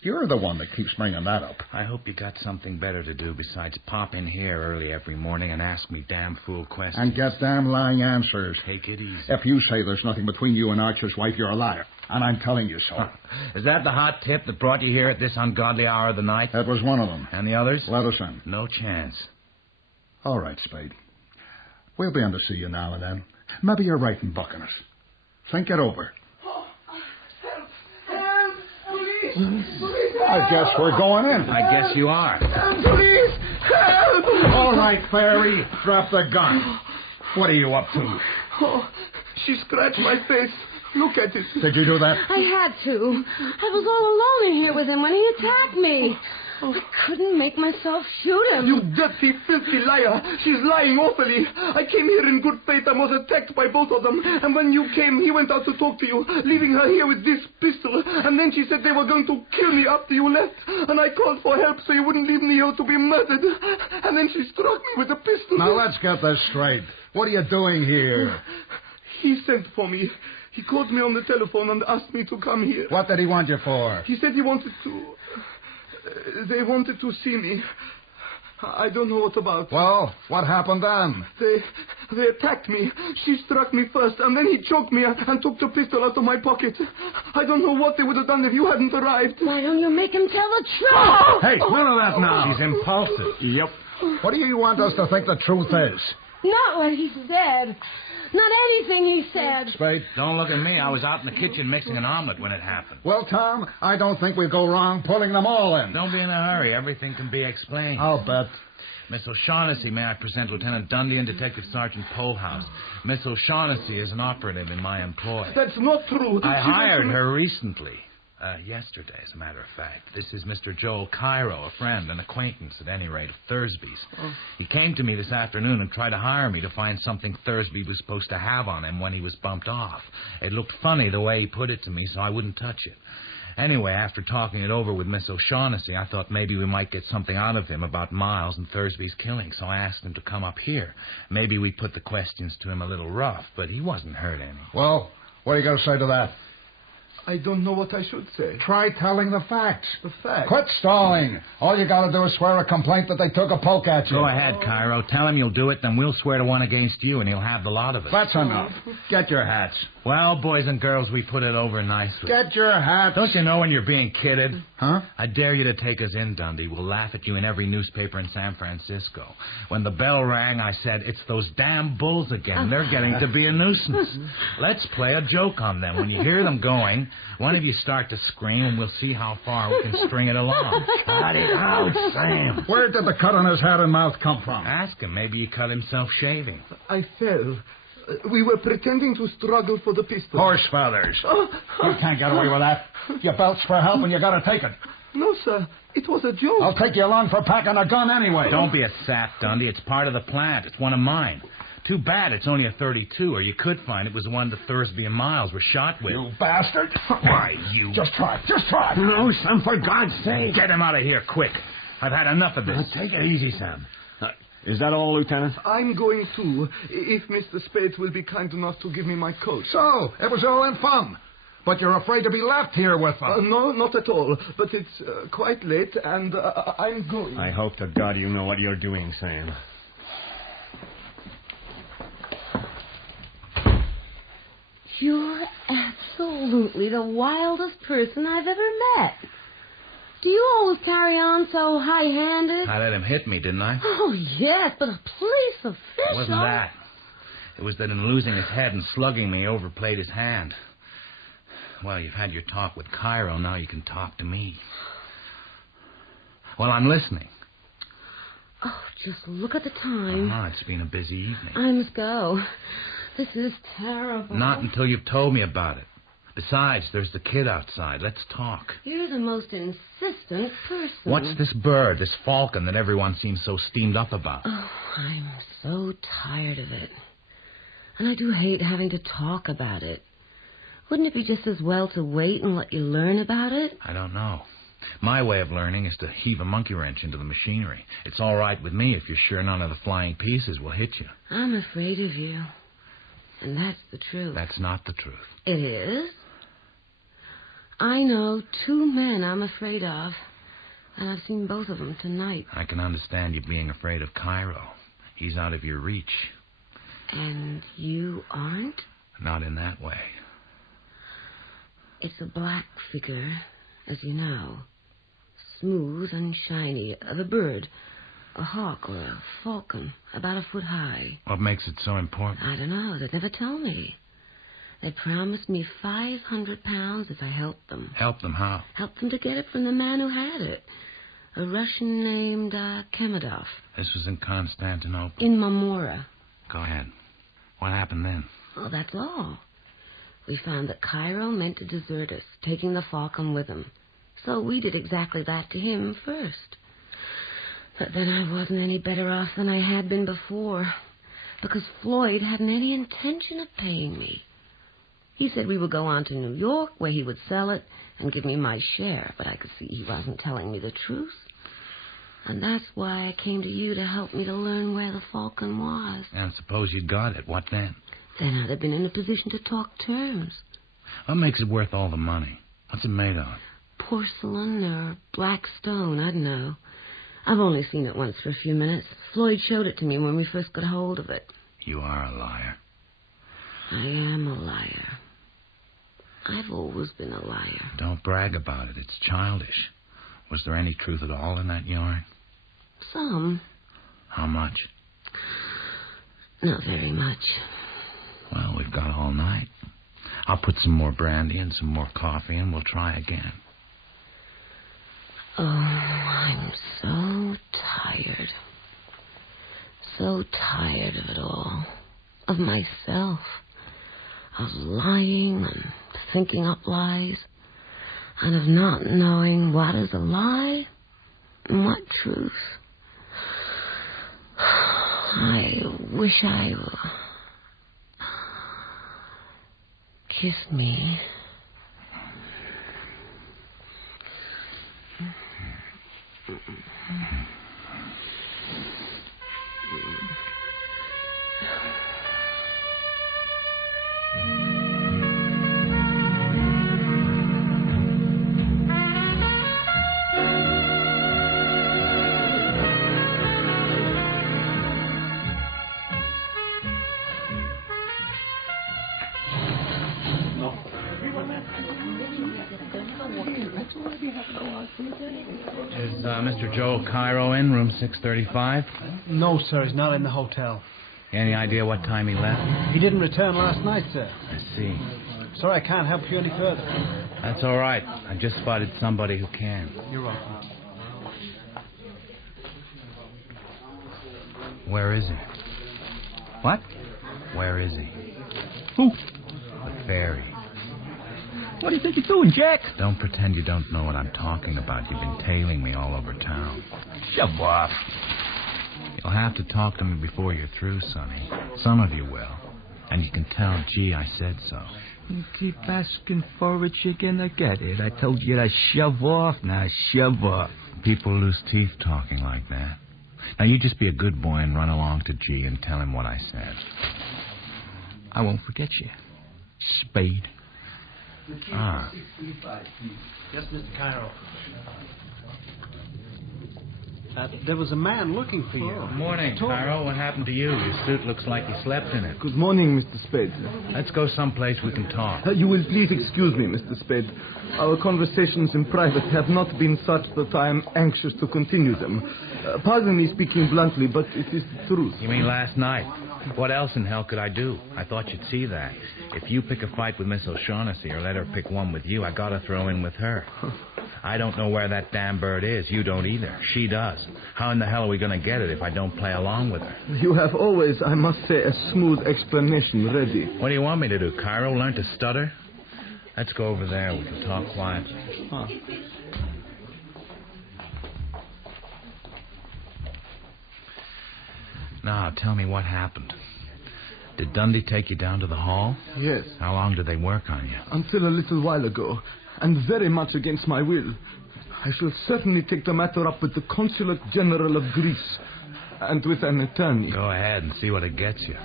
You're the one that keeps bringing that up. I hope you got something better to do besides pop in here early every morning and ask me damn fool questions. And get damn lying answers. Take it easy. If you say there's nothing between you and Archer's wife, you're a liar. And I'm telling you so. Is that the hot tip that brought you here at this ungodly hour of the night? That was one of them. And the others? Let us in. No chance. All right, Spade. We'll be on to see you now and then. Maybe you're right in bucking us. Think it over. I guess we're going in. I guess you are. Police! Help! All right, Clary. Drop the gun. What are you up to? Oh, she scratched my face. Look at it. Did you do that? I had to. I was all alone in here with him when he attacked me. I couldn't make myself shoot him. You dirty, filthy liar. She's lying awfully. I came here in good faith and was attacked by both of them. And when you came, he went out to talk to you, leaving her here with this pistol. And then she said they were going to kill me after you left. And I called for help so you wouldn't leave me here to be murdered. And then she struck me with a pistol. Now, let's get this straight. What are you doing here? He sent for me. He called me on the telephone and asked me to come here. What did he want you for? He said he wanted to... they wanted to see me. I don't know what about. Well, what happened then? They attacked me. She struck me first, and then he choked me and took the pistol out of my pocket. I don't know what they would have done if you hadn't arrived. Why don't you make him tell the truth? Hey, none of that now. She's impulsive. Yep. What do you want us to think the truth is? Not what he said. Not anything he said. Spade. Don't look at me. I was out in the kitchen mixing an omelet when it happened. Well, Tom, I don't think we'll go wrong pulling them all in. Don't be in a hurry. Everything can be explained. I'll bet. Miss O'Shaughnessy, may I present Lieutenant Dunne and Detective Sergeant Polehouse. Miss O'Shaughnessy is an operative in my employ. That's not true. I hired her recently. Yesterday, as a matter of fact. This is Mr. Joel Cairo, a friend, an acquaintance, at any rate, of Thursby's. Oh. He came to me this afternoon and tried to hire me to find something Thursby was supposed to have on him when he was bumped off. It looked funny the way he put it to me, so I wouldn't touch it. Anyway, after talking it over with Miss O'Shaughnessy, I thought maybe we might get something out of him about Miles and Thursby's killing, so I asked him to come up here. Maybe we put the questions to him a little rough, but he wasn't hurt any. Well, what are you going to say to that? I don't know what I should say. Try telling the facts. The facts? Quit stalling. All you got to do is swear a complaint that they took a poke at you. Go ahead, Cairo. Tell him you'll do it, then we'll swear to one against you, and he'll have the lot of it. That's enough. Get your hats. Well, boys and girls, we put it over nicely. Get your hats. Don't you know when you're being kidded? Huh? I dare you to take us in, Dundee. We'll laugh at you in every newspaper in San Francisco. When the bell rang, I said, it's those damn bulls again. They're getting to be a nuisance. Let's play a joke on them. When you hear them going, one of you start to scream, and we'll see how far we can string it along. Cut it out, Sam. Where did the cut on his head and mouth come from? Ask him. Maybe he cut himself shaving. I fell. We were pretending to struggle for the pistol. Horse feathers. You can't get away with that. You belch for help and you gotta take it. No, sir. It was a joke. I'll take you along for packing a gun anyway. Don't be a sap, Dundee. It's part of the plant. It's one of mine. Too bad it's only a .32, or you could find it was the one that Thursby and Miles were shot with. You bastard. Why, you... Just try. No, Sam, for God's sake. Get him out of here, quick. I've had enough of this. Take it easy, Sam. Is that all, Lieutenant? I'm going too, if Mr. Spade will be kind enough to give me my coat. So, it was all in fun. But you're afraid to be left here with them. No, not at all. But it's quite late, and I'm going. I hope to God you know what you're doing, Sam. You're absolutely the wildest person I've ever met. Do you always carry on so high-handed? I let him hit me, didn't I? Oh, yes, but a police official... It wasn't that. It was that in losing his head and slugging me, overplayed his hand. Well, you've had your talk with Cairo, now you can talk to me. Well, I'm listening. Oh, just look at the time. Oh, it's been a busy evening. I must go. This is terrible. Not until you've told me about it. Besides, there's the kid outside. Let's talk. You're the most insistent person. What's this bird, this falcon that everyone seems so steamed up about? Oh, I'm so tired of it. And I do hate having to talk about it. Wouldn't it be just as well to wait and let you learn about it? I don't know. My way of learning is to heave a monkey wrench into the machinery. It's all right with me if you're sure none of the flying pieces will hit you. I'm afraid of you. And that's the truth. That's not the truth. It is. I know 2 men I'm afraid of. And I've seen both of them tonight. I can understand you being afraid of Cairo. He's out of your reach. And you aren't? Not in that way. It's a black figure, as you know. Smooth and shiny. Of a bird. A hawk or a falcon. About a foot high. What makes it so important? I don't know. They'd never tell me. They promised me £500 if I helped them. Help them how? Help them to get it from the man who had it. A Russian named Kemedov. This was in Constantinople? In Marmora. Go ahead. What happened then? Oh, that's all. We found that Cairo meant to desert us, taking the Falcon with him. So we did exactly that to him first. But then I wasn't any better off than I had been before, because Floyd hadn't any intention of paying me. He said we would go on to New York, where he would sell it and give me my share, but I could see he wasn't telling me the truth. And that's why I came to you to help me to learn where the Falcon was. And suppose you'd got it. What then? Then I'd have been in a position to talk terms. What makes it worth all the money? What's it made of? Porcelain or black stone, I don't know. I've only seen it once for a few minutes. Floyd showed it to me when we first got hold of it. You are a liar. I am a liar. I've always been a liar. Don't brag about it. It's childish. Was there any truth at all in that yarn? Some. How much? Not very much. Well, we've got all night. I'll put some more brandy and some more coffee, and we'll try again. Oh, I'm so tired. So tired of it all. Of myself. Of lying and thinking up lies. And of not knowing what is a lie and what truth. I wish I... Kiss me. Is Mr. Joe Cairo in, room 635? No, sir, he's not in the hotel. Any idea what time he left? He didn't return last night, sir. I see. Sorry, I can't help you any further. That's all right. I just spotted somebody who can. You're welcome. Where is he? What? Where is he? Who? The fairy. What do you think you're doing, Jack? Don't pretend you don't know what I'm talking about. You've been tailing me all over town. Shove off. You'll have to talk to me before you're through, Sonny. Some of you will. And you can tell, gee, I said so. You keep asking for it, you're gonna get it. I told you to shove off. Now shove off. People lose teeth talking like that. Now, you just be a good boy and run along to G and tell him what I said. I won't forget you. Spade. Ah. Yes, Mr. Cairo. There was a man looking for you. Morning, Cairo. What happened to you? Your suit looks like you slept in it. Good morning, Mr. Spade. Let's go someplace we can talk. You will please excuse me, Mr. Spade. Our conversations in private have not been such that I am anxious to continue them. Pardon me speaking bluntly, but it is the truth. You mean last night? What else in hell could I do? I thought you'd see that. If you pick a fight with Miss O'Shaughnessy or let her pick one with you, I gotta throw in with her. I don't know where that damn bird is. You don't either. She does. How in the hell are we gonna get it if I don't play along with her? You have always, I must say, a smooth explanation ready. What do you want me to do, Cairo? Learn to stutter? Let's go over there. We can talk quietly. Huh. Now, tell me what happened. Did Dundee take you down to the hall? Yes. How long did they work on you? Until a little while ago, and very much against my will. I shall certainly take the matter up with the Consulate General of Greece, and with an attorney. Go ahead and see what it gets you.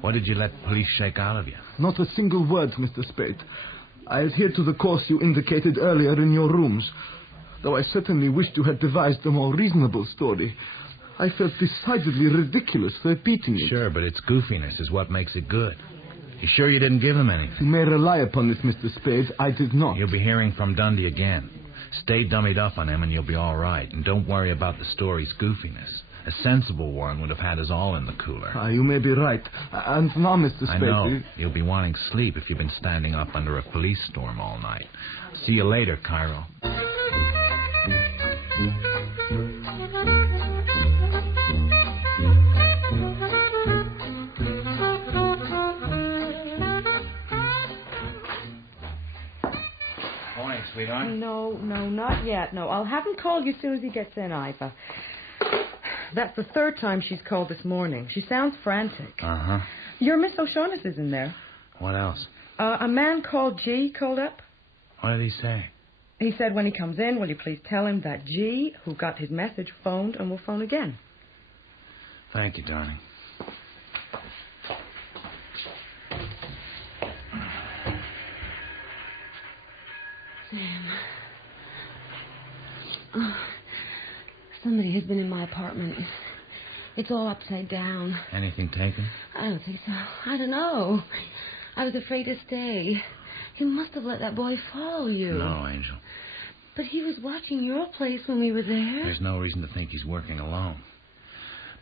What did you let the police shake out of you? Not a single word, Mr. Spade. I adhere to the course you indicated earlier in your rooms. Though I certainly wished you had devised a more reasonable story, I felt decidedly ridiculous repeating it. Sure, but its goofiness is what makes it good. You sure you didn't give him anything? You may rely upon this, Mr. Spade. I did not. You'll be hearing from Dundee again. Stay dummied up on him and you'll be all right. And don't worry about the story's goofiness. A sensible one would have had us all in the cooler. You may be right. And now, Mr. Spade... I know. You'll be wanting sleep if you've been standing up under a police storm all night. See you later, Cairo. Morning, sweetheart. No, not yet. No, I'll have him call you as soon as he gets in, Ivor. That's the third time she's called this morning. She sounds frantic. Uh-huh. Your Miss O'Shaughnessy's in there. What else? A man called G called up. What did he say? He said when he comes in, will you please tell him that G, who got his message, phoned and will phone again. Thank you, darling. Sam. Oh, somebody has been in my apartment. It's all upside down. Anything taken? I don't think so. I don't know. I was afraid to stay. You must have let that boy follow you. No, Angel. But he was watching your place when we were there. There's no reason to think he's working alone.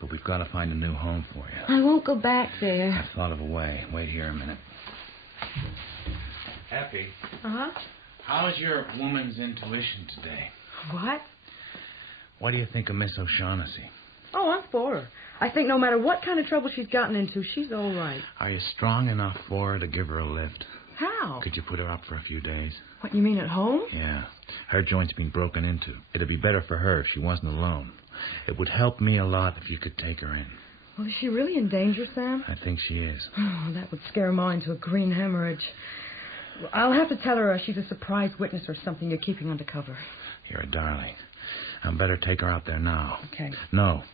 But we've got to find a new home for you. I won't go back there. I've thought of a way. Wait here a minute. Effie. Uh-huh. How's your woman's intuition today? What? What do you think of Miss O'Shaughnessy? Oh, I'm for her. I think no matter what kind of trouble she's gotten into, she's all right. Are you strong enough for her to give her a lift? How? Could you put her up for a few days? What, you mean at home? Yeah. Her joint's been broken into. It'd be better for her if she wasn't alone. It would help me a lot if you could take her in. Well, is she really in danger, Sam? I think she is. Oh, that would scare mine to a green hemorrhage. I'll have to tell her she's a surprise witness or something you're keeping undercover. You're a darling. I'd better take her out there now. Okay. No.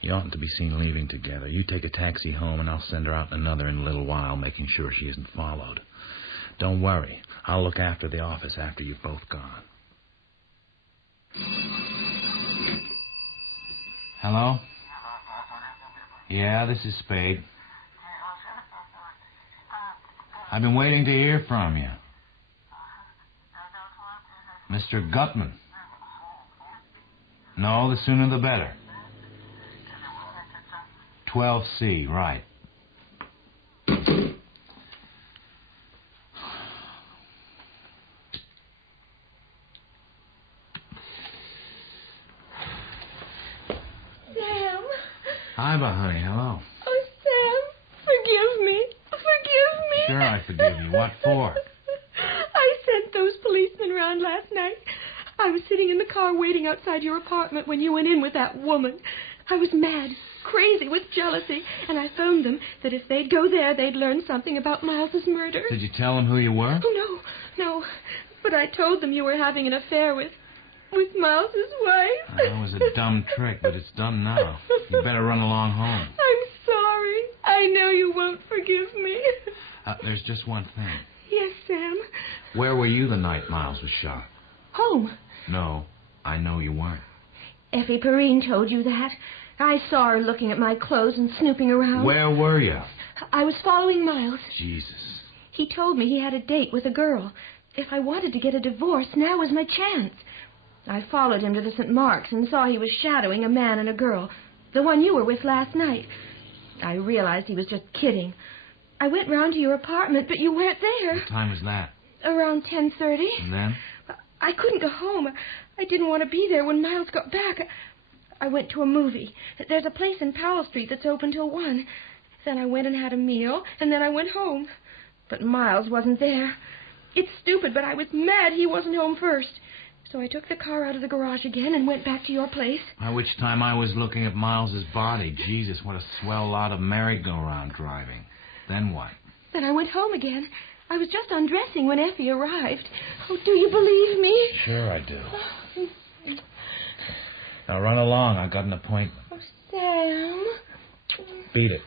You oughtn't to be seen leaving together. You take a taxi home, and I'll send her out in another in a little while, making sure she isn't followed. Don't worry. I'll look after the office after you've both gone. Hello? Yeah, this is Spade. I've been waiting to hear from you. Mr. Gutman. No, the sooner the better. 12C, right. Sam. Hi, honey. Hello. Oh, Sam, forgive Sure, I forgive you. What for? I sent those policemen round last night. I was sitting in the car waiting outside your apartment when you went in with that woman. I was mad, crazy with jealousy, and I phoned them that if they'd go there, they'd learn something about Miles's murder. Did you tell them who you were? Oh, no. But I told them you were having an affair with Miles's wife. That was a dumb trick, but it's done now. You better run along home. I'm sorry. I know you won't forgive me. There's just one thing. Yes, Sam? Where were you the night Miles was shot? Home. No, I know you weren't. Effie Perrine told you that. I saw her looking at my clothes and snooping around. Where were you? I was following Miles. Jesus. He told me he had a date with a girl. If I wanted to get a divorce, now was my chance. I followed him to the St. Mark's and saw he was shadowing a man and a girl, the one you were with last night. I realized he was just kidding. I went round to your apartment, but you weren't there. What time was that? Around 10:30. And then? I couldn't go home. I didn't want to be there when Miles got back. I went to a movie. There's a place in Powell Street that's open till 1. Then I went and had a meal, and then I went home. But Miles wasn't there. It's stupid, but I was mad he wasn't home first. So I took the car out of the garage again and went back to your place. By which time I was looking at Miles's body. Jesus, what a swell lot of merry-go-round driving. Then what? Then I went home again. I was just undressing when Effie arrived. Oh, do you believe me? Sure I do. Now run along. I've got an appointment. Oh, Sam. Beat it.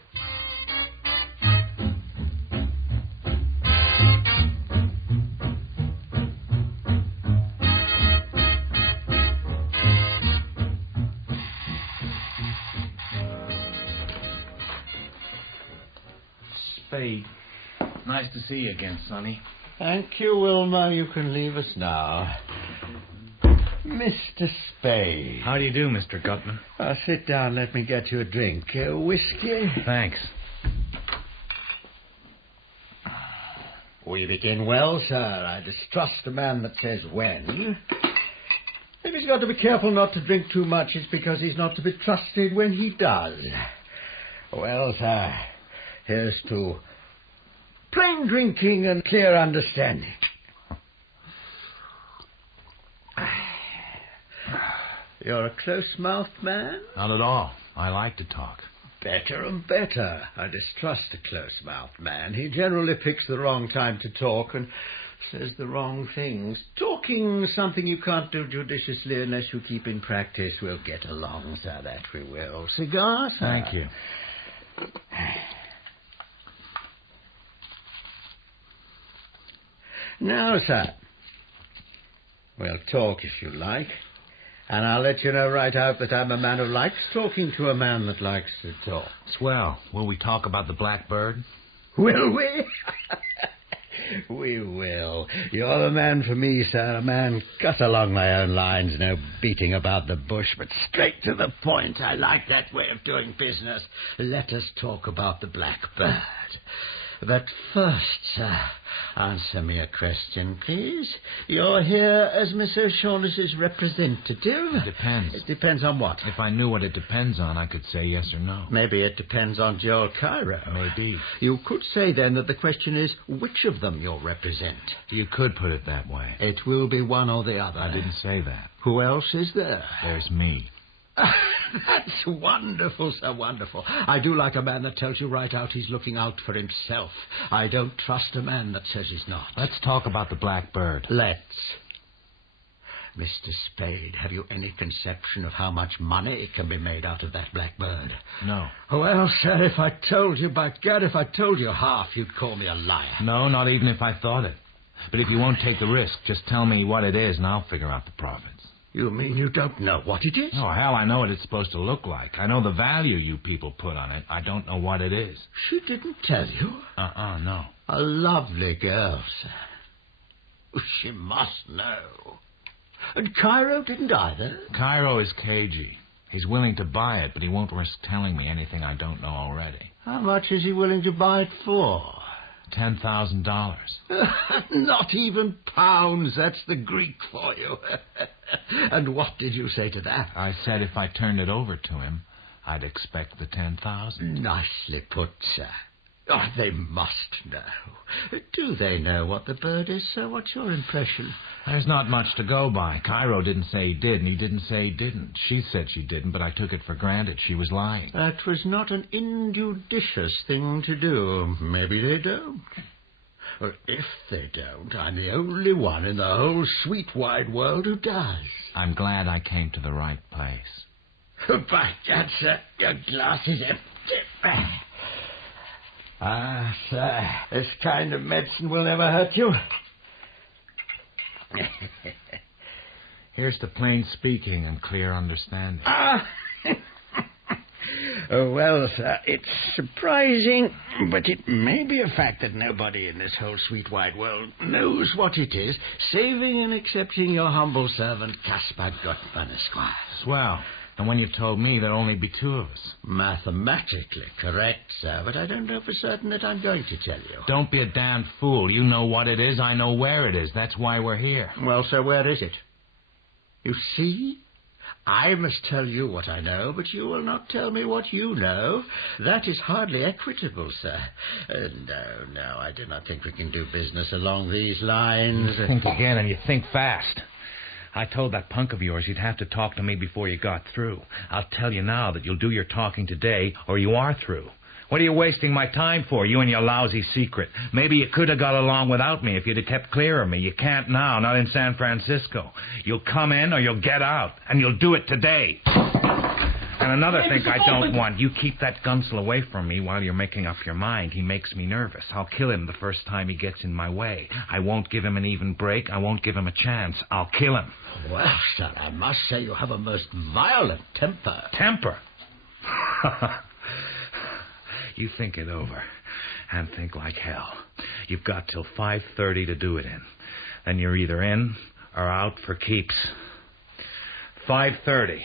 Spade. Nice to see you again, Sonny. Thank you, Wilma. You can leave us now. Mr. Spade. How do you do, Mr. Gutman? Sit down. Let me get you a drink. Whiskey? Thanks. We begin well, sir. I distrust a man that says when. If he's got to be careful not to drink too much, it's because he's not to be trusted when he does. Well, sir, here's to plain drinking and clear understanding. You're a close-mouthed man? Not at all. I like to talk. Better and better. I distrust a close-mouthed man. He generally picks the wrong time to talk and says the wrong things. Talking something you can't do judiciously unless you keep in practice. We'll get along, sir, that we will. Cigar, sir? Thank you. Now, sir, we'll talk if you like. And I'll let you know right out that I'm a man who likes talking to a man that likes to talk. Swell. Will we talk about the blackbird? Will we? We will. You're the man for me, sir. A man cut along my own lines, no beating about the bush, but straight to the point. I like that way of doing business. Let us talk about the blackbird. But first, sir, answer me a question, please. You're here as Miss O'Shaughnessy's representative? It depends. It depends on what? If I knew what it depends on, I could say yes or no. Maybe it depends on Joel Cairo. Maybe. You could say, then, that the question is which of them you'll represent. You could put it that way. It will be one or the other. I didn't say that. Who else is there? There's me. That's wonderful, sir, wonderful. I do like a man that tells you right out he's looking out for himself. I don't trust a man that says he's not. Let's talk about the blackbird. Let's. Mr. Spade, have you any conception of how much money it can be made out of that blackbird? No. Well, sir, if I told you, by God, if I told you half, you'd call me a liar. No, not even if I thought it. But if you won't take the risk, just tell me what it is and I'll figure out the profits. You mean you don't know what it is? Oh, hell, I know what it's supposed to look like. I know the value you people put on it. I don't know what it is. She didn't tell you? No. A lovely girl, sir. She must know. And Cairo didn't either? Cairo is cagey. He's willing to buy it, but he won't risk telling me anything I don't know already. How much is he willing to buy it for? $10,000. Not even pounds. That's the Greek for you. And what did you say to that? I said if I turned it over to him, I'd expect the $10,000. Nicely put, sir. Oh, they must know. Do they know what the bird is, sir? What's your impression? There's not much to go by. Cairo didn't say he did, and he didn't say he didn't. She said she didn't, but I took it for granted she was lying. That was not an injudicious thing to do. Maybe they don't. Or if they don't, I'm the only one in the whole sweet wide world who does. I'm glad I came to the right place. By God, sir, your glass is empty. Ah, sir, this kind of medicine will never hurt you. Here's to plain speaking and clear understanding. Oh, well, sir, it's surprising, but it may be a fact that nobody in this whole sweet wide world knows what it is, saving and excepting your humble servant, Caspar Gottman, Esquire. Swell. And when you told me there'd only be two of us. Mathematically correct, sir, but I don't know for certain that I'm going to tell you. Don't be a damned fool. You know what it is, I know where it is. That's why we're here. Well, sir, where is it? You see? I must tell you what I know, but you will not tell me what you know. That is hardly equitable, sir. No, I do not think we can do business along these lines. You think again, and you think fast. I told that punk of yours you'd have to talk to me before you got through. I'll tell you now that you'll do your talking today, or you are through. What are you wasting my time for, you and your lousy secret? Maybe you could have got along without me if you'd have kept clear of me. You can't now, not in San Francisco. You'll come in or you'll get out, and you'll do it today. And another thing I don't want, you keep that gunsel away from me while you're making up your mind. He makes me nervous. I'll kill him the first time he gets in my way. I won't give him an even break. I won't give him a chance. I'll kill him. Well, sir, I must say you have a most violent temper. Temper? You think it over, and think like hell. You've got till 5:30 to do it in. Then you're either in or out for keeps. 5:30.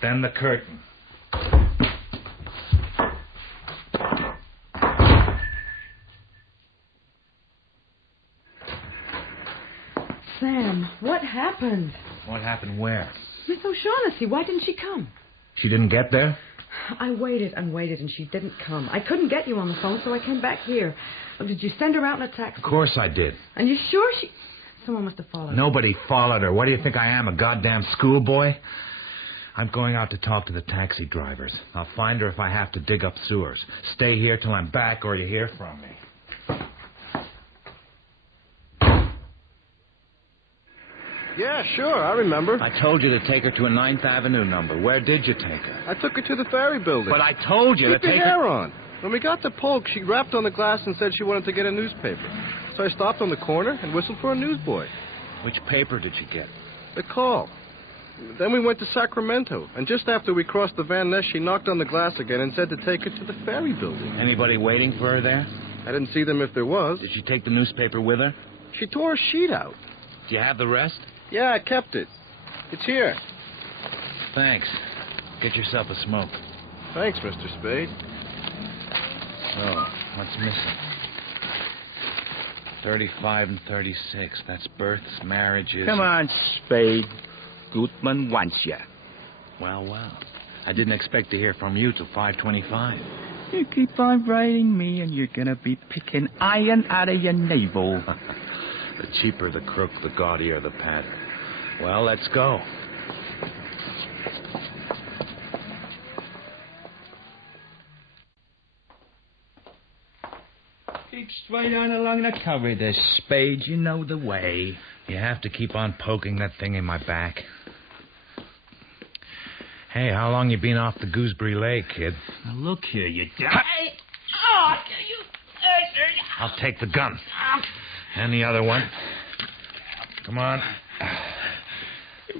Then the curtain. Sam, what happened? What happened where? Miss O'Shaughnessy, why didn't she come? She didn't get there? I waited and waited, and she didn't come. I couldn't get you on the phone, so I came back here. Oh, did you send her out in a taxi? Of course I did. And you sure she... Someone must have followed her. Nobody followed her. What do you think I am, a goddamn schoolboy? I'm going out to talk to the taxi drivers. I'll find her if I have to dig up sewers. Stay here till I'm back or you hear from me. Yeah, sure, I remember. I told you to take her to a 9th Avenue number. Where did you take her? I took her to the ferry building. But I told you to Keep your take hair her... on. When we got to Polk, she rapped on the glass and said she wanted to get a newspaper. So I stopped on the corner and whistled for a newsboy. Which paper did you get? The Call. Then we went to Sacramento, and just after we crossed the Van Ness, she knocked on the glass again and said to take her to the ferry building. Anybody waiting for her there? I didn't see them if there was. Did she take the newspaper with her? She tore a sheet out. Do you have the rest? Yeah, I kept it. It's here. Thanks. Get yourself a smoke. Thanks, Mr. Spade. So, what's missing? 35 and 36. That's births, marriages... Come on, Spade. Gutman wants you. Well. I didn't expect to hear from you till 5:25. You keep on writing me, and you're gonna be picking iron out of your navel. The cheaper the crook, the gaudier the pattern. Well, let's go. Keep straight on along the corridor, Spade. You know the way. You have to keep on poking that thing in my back. Hey, how long you been off the Gooseberry Lake, kid? Now look here, you... I'll take the gun. And the other one. Come on.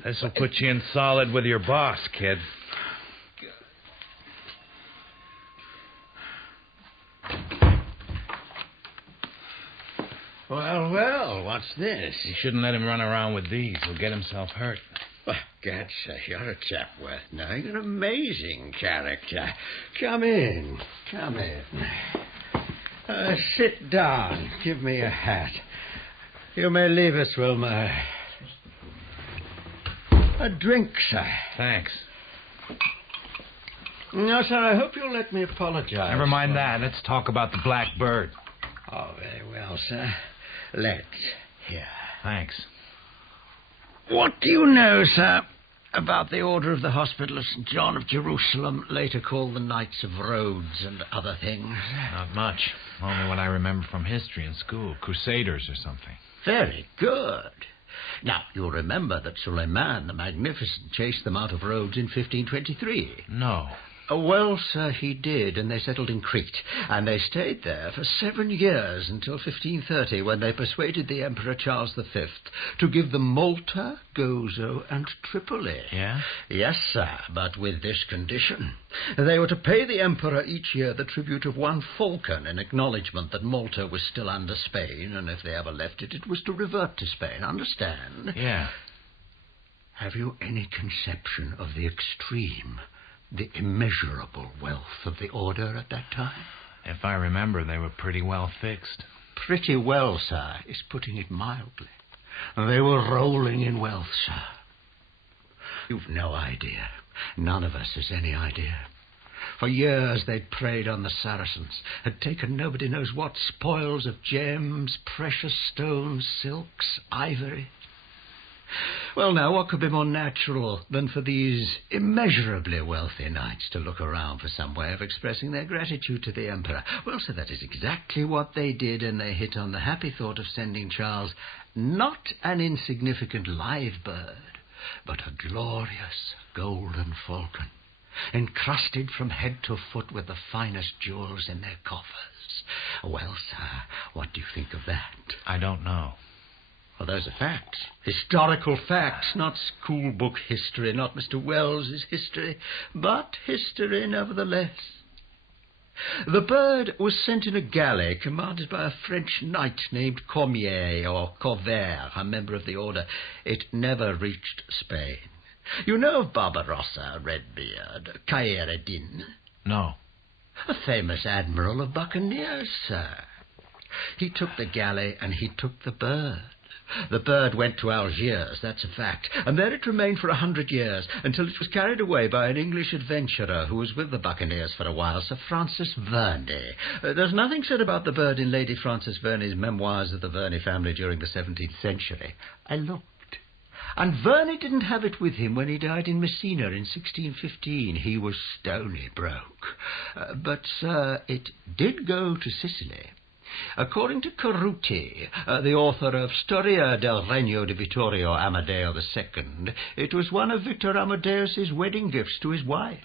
This'll put you in solid with your boss, kid. Well, what's this? You shouldn't let him run around with these. He'll get himself hurt. Well, Gad, sir, you're a chap worth knowing. An amazing character. Come in. Sit down. Give me a hat. You may leave us, Wilmer. A drink, sir. Thanks. No, sir, I hope you'll let me apologize. Never mind that. Let's talk about the black bird. Oh, very well, sir. Let's hear. Thanks. What do you know, sir, about the Order of the Hospital of St. John of Jerusalem, later called the Knights of Rhodes and other things? Not much. Only what I remember from history in school. Crusaders or something. Very good. Now, you'll remember that Suleiman the Magnificent chased them out of Rhodes in 1523. No. Well, sir, he did, and they settled in Crete. And they stayed there for 7 years until 1530, when they persuaded the Emperor Charles V to give them Malta, Gozo, and Tripoli. Yeah? Yes, sir, but with this condition. They were to pay the Emperor each year the tribute of 1 falcon in acknowledgement that Malta was still under Spain, and if they ever left it, it was to revert to Spain. Understand? Yeah. Have you any conception of the extreme, the immeasurable wealth of the order at that time? If I remember, they were pretty well fixed. Pretty well, sir, is putting it mildly. They were rolling in wealth, sir. You've no idea. None of us has any idea. For years they'd preyed on the Saracens, had taken nobody knows what spoils of gems, precious stones, silks, ivory. Well, now, what could be more natural than for these immeasurably wealthy knights to look around for some way of expressing their gratitude to the Emperor? Well, so that is exactly what they did, and they hit on the happy thought of sending Charles not an insignificant live bird, but a glorious golden falcon, encrusted from head to foot with the finest jewels in their coffers. Well, sir, what do you think of that? I don't know. Well, those are facts. Historical facts, not schoolbook history, not Mr. Wells's history, but history nevertheless. The bird was sent in a galley commanded by a French knight named Cormier or Corvair, a member of the order. It never reached Spain. You know of Barbarossa, Redbeard, Khayr-ed-Din? No. A famous admiral of buccaneers, sir. He took the galley and he took the bird. The bird went to Algiers, that's a fact, and there it remained for 100 years, until it was carried away by an English adventurer who was with the buccaneers for a while, Sir Francis Verney. There's nothing said about the bird in Lady Frances Verney's Memoirs of the Verney family during the 17th century. I looked. And Verney didn't have it with him when he died in Messina in 1615. He was stony broke. But, sir, it did go to Sicily. According to Caruti, the author of Storia del Regno di Vittorio Amadeo II, it was one of Victor Amadeus's wedding gifts to his wife.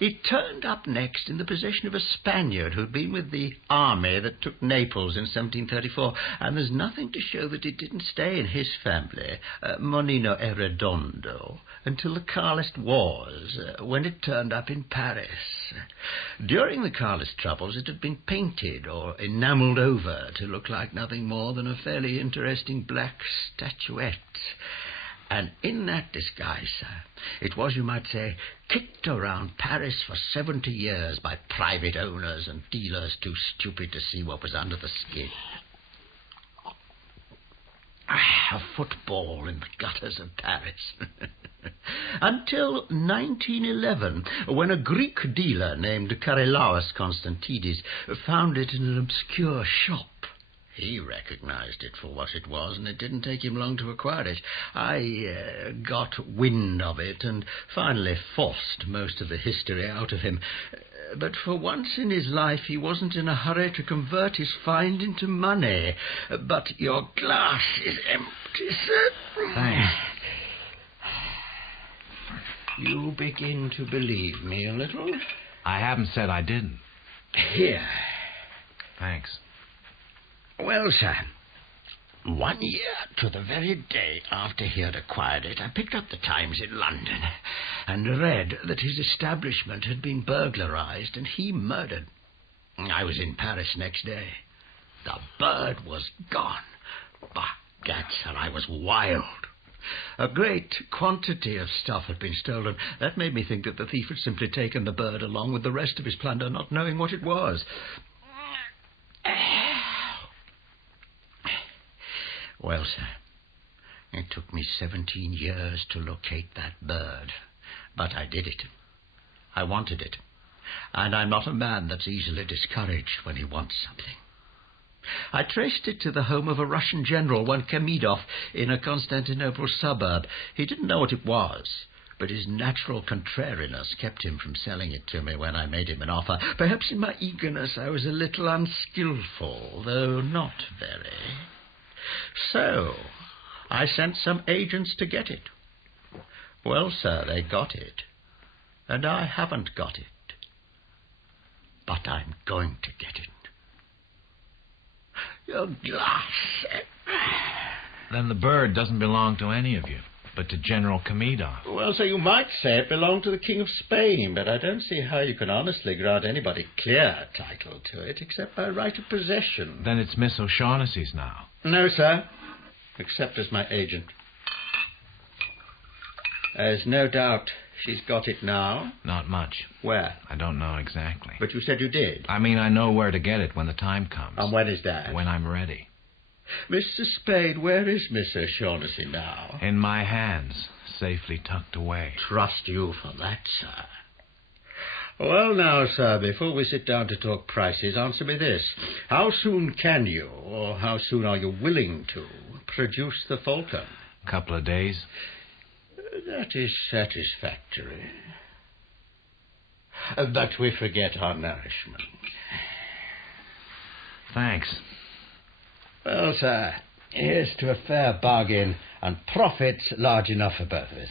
It turned up next in the possession of a Spaniard who'd been with the army that took Naples in 1734, and there's nothing to show that it didn't stay in his family, Monino e Redondo, until the Carlist Wars, when it turned up in Paris. During the Carlist troubles, it had been painted or enamelled over to look like nothing more than a fairly interesting black statuette. And in that disguise, sir, it was, you might say, kicked around Paris for 70 years by private owners and dealers too stupid to see what was under the skin. A football in the gutters of Paris. Until 1911, when a Greek dealer named Karelaos Konstantidis found it in an obscure shop. He recognized it for what it was, and it didn't take him long to acquire it. I got wind of it and finally forced most of the history out of him. But for once in his life, he wasn't in a hurry to convert his find into money. But your glass is empty, sir. Thanks. You begin to believe me a little? I haven't said I didn't. Here. Thanks. Well, sir, 1 year to the very day after he had acquired it, I picked up the Times in London and read that his establishment had been burglarized and he murdered. I was in Paris next day. The bird was gone. By gad, sir, I was wild. A great quantity of stuff had been stolen. That made me think that the thief had simply taken the bird along with the rest of his plunder, not knowing what it was. Well, sir, It took me 17 years to locate that bird, but I did it. I wanted it, and I'm not a man that's easily discouraged when he wants something. I traced it to the home of a Russian general, one Kamidov, in a Constantinople suburb. He didn't know what it was, but his natural contrariness kept him from selling it to me when I made him an offer. Perhaps in my eagerness I was a little unskillful, though not very. So I sent some agents to get it. Well, sir, they got it, and I haven't got it. But I'm going to get it. Your glass. Then the bird doesn't belong to any of you, but to General Kamidov. Well, so you might say it belonged to the King of Spain, but I don't see how you can honestly grant anybody clear title to it except by right of possession. Then it's Miss O'Shaughnessy's now. No, sir, except as my agent. There's no doubt she's got it now. Not much. Where? I don't know exactly. But you said you did. I mean, I know where to get it when the time comes. And when is that? When I'm ready. Mr. Spade, where is Miss O'Shaughnessy now? In my hands, safely tucked away. Trust you for that, sir. Well, now, sir, before we sit down to talk prices, answer me this. How soon can you, or how soon are you willing to, produce the Falcon? A couple of days. That is satisfactory. But we forget our nourishment. Thanks. Well, sir, here's to a fair bargain and profits large enough for both of us.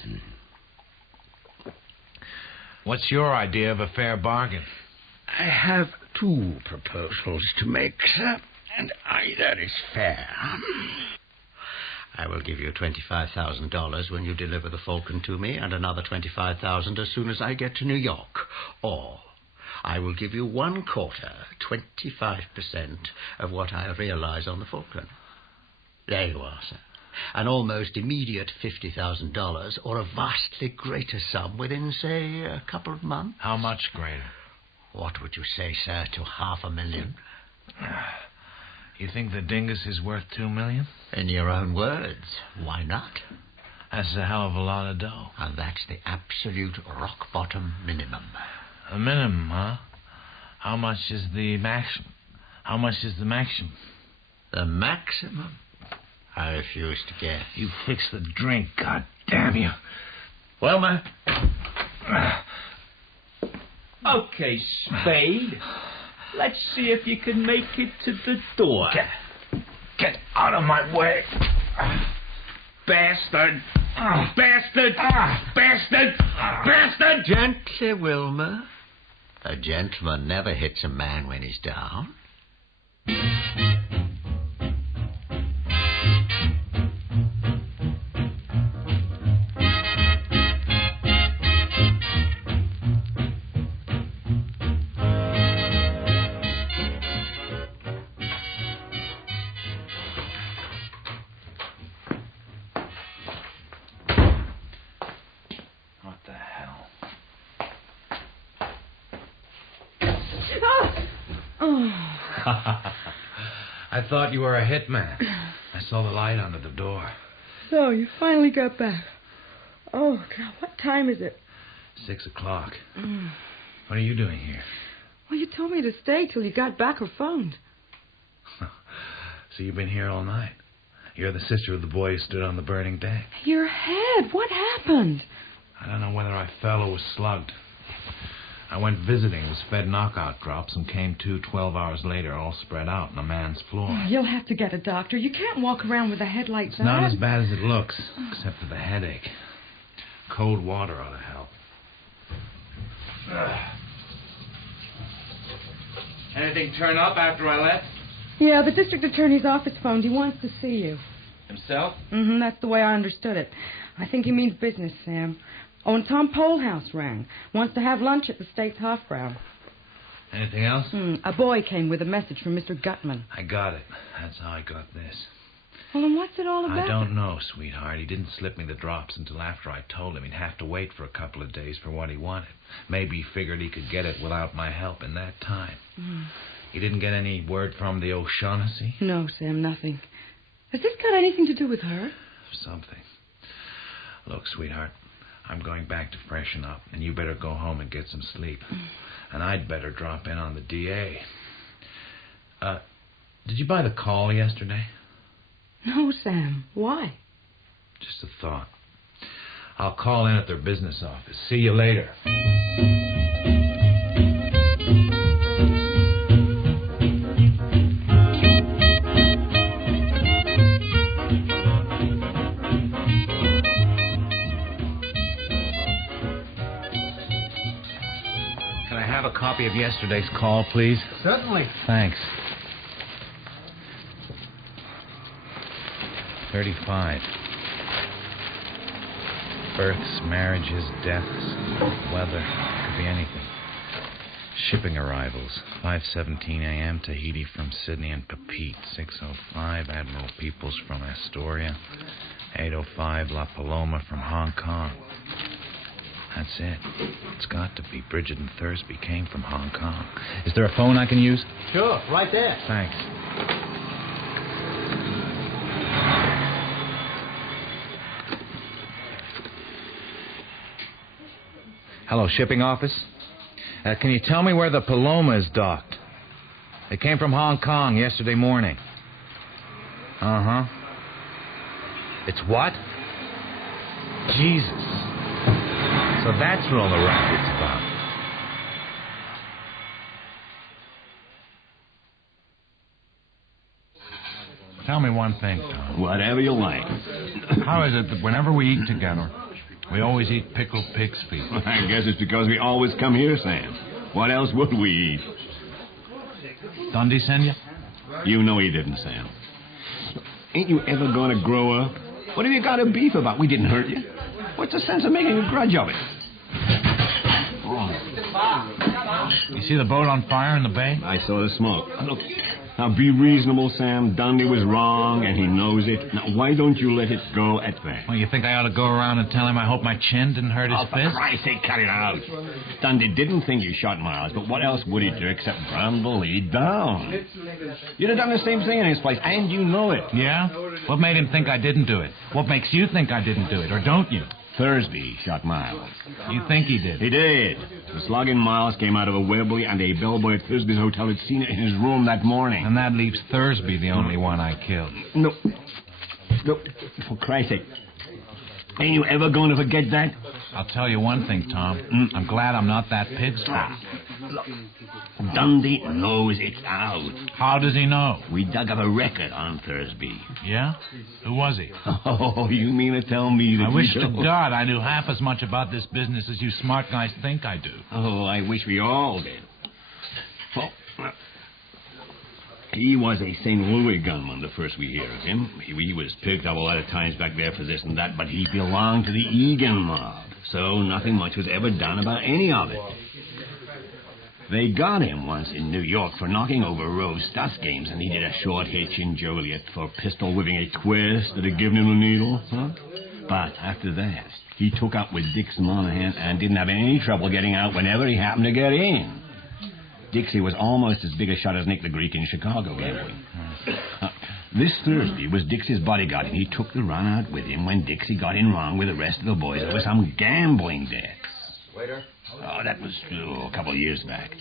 What's your idea of a fair bargain? I have two proposals to make, sir, and either is fair. I will give you $25,000 when you deliver the Falcon to me, and another $25,000 as soon as I get to New York. Or I will give you 1/4, 25% of what I realize on the Falcon. There you are, sir. An almost immediate $50,000, or a vastly greater sum within, say, a couple of months. How much greater? What would you say, sir, to $500,000? You think the dingus is worth $2 million? In your own words, why not? That's a hell of a lot of dough. And that's the absolute rock-bottom minimum. A minimum, huh? How much is the maximum? How much is the maximum? The maximum? I refuse to guess. You fix the drink, God damn you. Well, man. Okay, Spade. Let's see if you can make it to the door. Get out of my way. Bastard! Bastard! Bastard! Bastard! Gently, Wilmer. A gentleman never hits a man when he's down. I thought you were a hitman. I saw the light under the door. So, you finally got back. Oh, God, what time is it? 6 o'clock. What are you doing here? Well, you told me to stay till you got back or phoned. So you've been here all night? You're the sister of the boy who stood on the burning deck. Your head, what happened? I don't know whether I fell or was slugged. I went visiting, was fed knockout drops, and came to 12 hours later, all spread out on a man's floor. You'll have to get a doctor. You can't walk around with a head like that. It's not as bad as it looks, except for the headache. Cold water ought to help. Anything turn up after I left? Yeah, the district attorney's office phoned. He wants to see you. Himself? That's the way I understood it. I think he means business, Sam. Oh, and Tom Polhouse rang. Wants to have lunch at the State's Hofbrau. Anything else? A boy came with a message from Mr. Gutman. I got it. That's how I got this. Well, then what's it all about? I don't know, sweetheart. He didn't slip me the drops until after I told him he'd have to wait for a couple of days for what he wanted. Maybe he figured he could get it without my help in that time. He didn't get any word from the O'Shaughnessy? No, Sam, nothing. Has this got anything to do with her? or something. Look, sweetheart, I'm going back to freshen up, and you better go home and get some sleep. And I'd better drop in on the DA. Did you buy the call yesterday? No, Sam. Why? Just a thought. I'll call in at their business office. See you later. Can I have a copy of yesterday's call, please? Certainly. Thanks. 35. Births, marriages, deaths, weather. Could be anything. Shipping arrivals. 5:17 a.m. Tahiti from Sydney and Papeete. 6:05 Admiral Peoples from Astoria. 8:05 La Paloma from Hong Kong. That's it. It's got to be. Bridget and Thursby came from Hong Kong. Is there a phone I can use? Sure, right there. Thanks. Hello, shipping office? Can you tell me where the Paloma is docked? It came from Hong Kong yesterday morning. Uh-huh. It's what? Jesus. So that's what all the racket's about. Tell me one thing, Tom. Whatever you like. How is it that whenever we eat together, we always eat pickled pig's feet? I guess it's because we always come here, Sam. What else would we eat? Dundee send you? You know he didn't, Sam. Ain't you ever going to grow up? What have you got a beef about? We didn't hurt you. What's the sense of making a grudge of it? You see the boat on fire in the bay? I saw the smoke. Look, now be reasonable, Sam. Dundee was wrong, and he knows it. Now, why don't you let it go at that? Well, you think I ought to go around and tell him I hope my chin didn't hurt his for fist? Christ's sake, cut it out. Dundee didn't think you shot Miles, but what else would he do except run the lead down? You'd have done the same thing in his place, and you know it. Yeah? What made him think I didn't do it? What makes you think I didn't do it, or don't you? Thursby shot Miles. You think he did? He did. The slugging Miles came out of a Webley, and a bellboy at Thursby's hotel had seen it in his room that morning. And that leaves Thursby the only one I killed. No, for Christ's sake. Ain't you ever going to forget that? I'll tell you one thing, Tom. I'm glad I'm not that pig's foot. Look, Dundee knows it's out. How does he know? We dug up a record on Thursby. Yeah? Who was he? Oh, you mean to tell me that I wish to don't? God I knew half as much about this business as you smart guys think I do. Oh, I wish we all did. Well, he was a St. Louis gunman the first we hear of him. He was picked up a lot of times back there for this and that, but he belonged to the Egan mob, so nothing much was ever done about any of it. They got him once in New York for knocking over Rose Stuss games, and he did a short hitch in Joliet for pistol whipping a twist that had given him a needle. But after that, he took up with Dix Monahan and didn't have any trouble getting out whenever he happened to get in. Dixie was almost as big a shot as Nick the Greek in Chicago gambling. This Thursby was Dixie's bodyguard, and he took the run out with him when Dixie got in wrong with the rest of the boys over some gambling debts. Waiter? Oh, that was a couple of years back.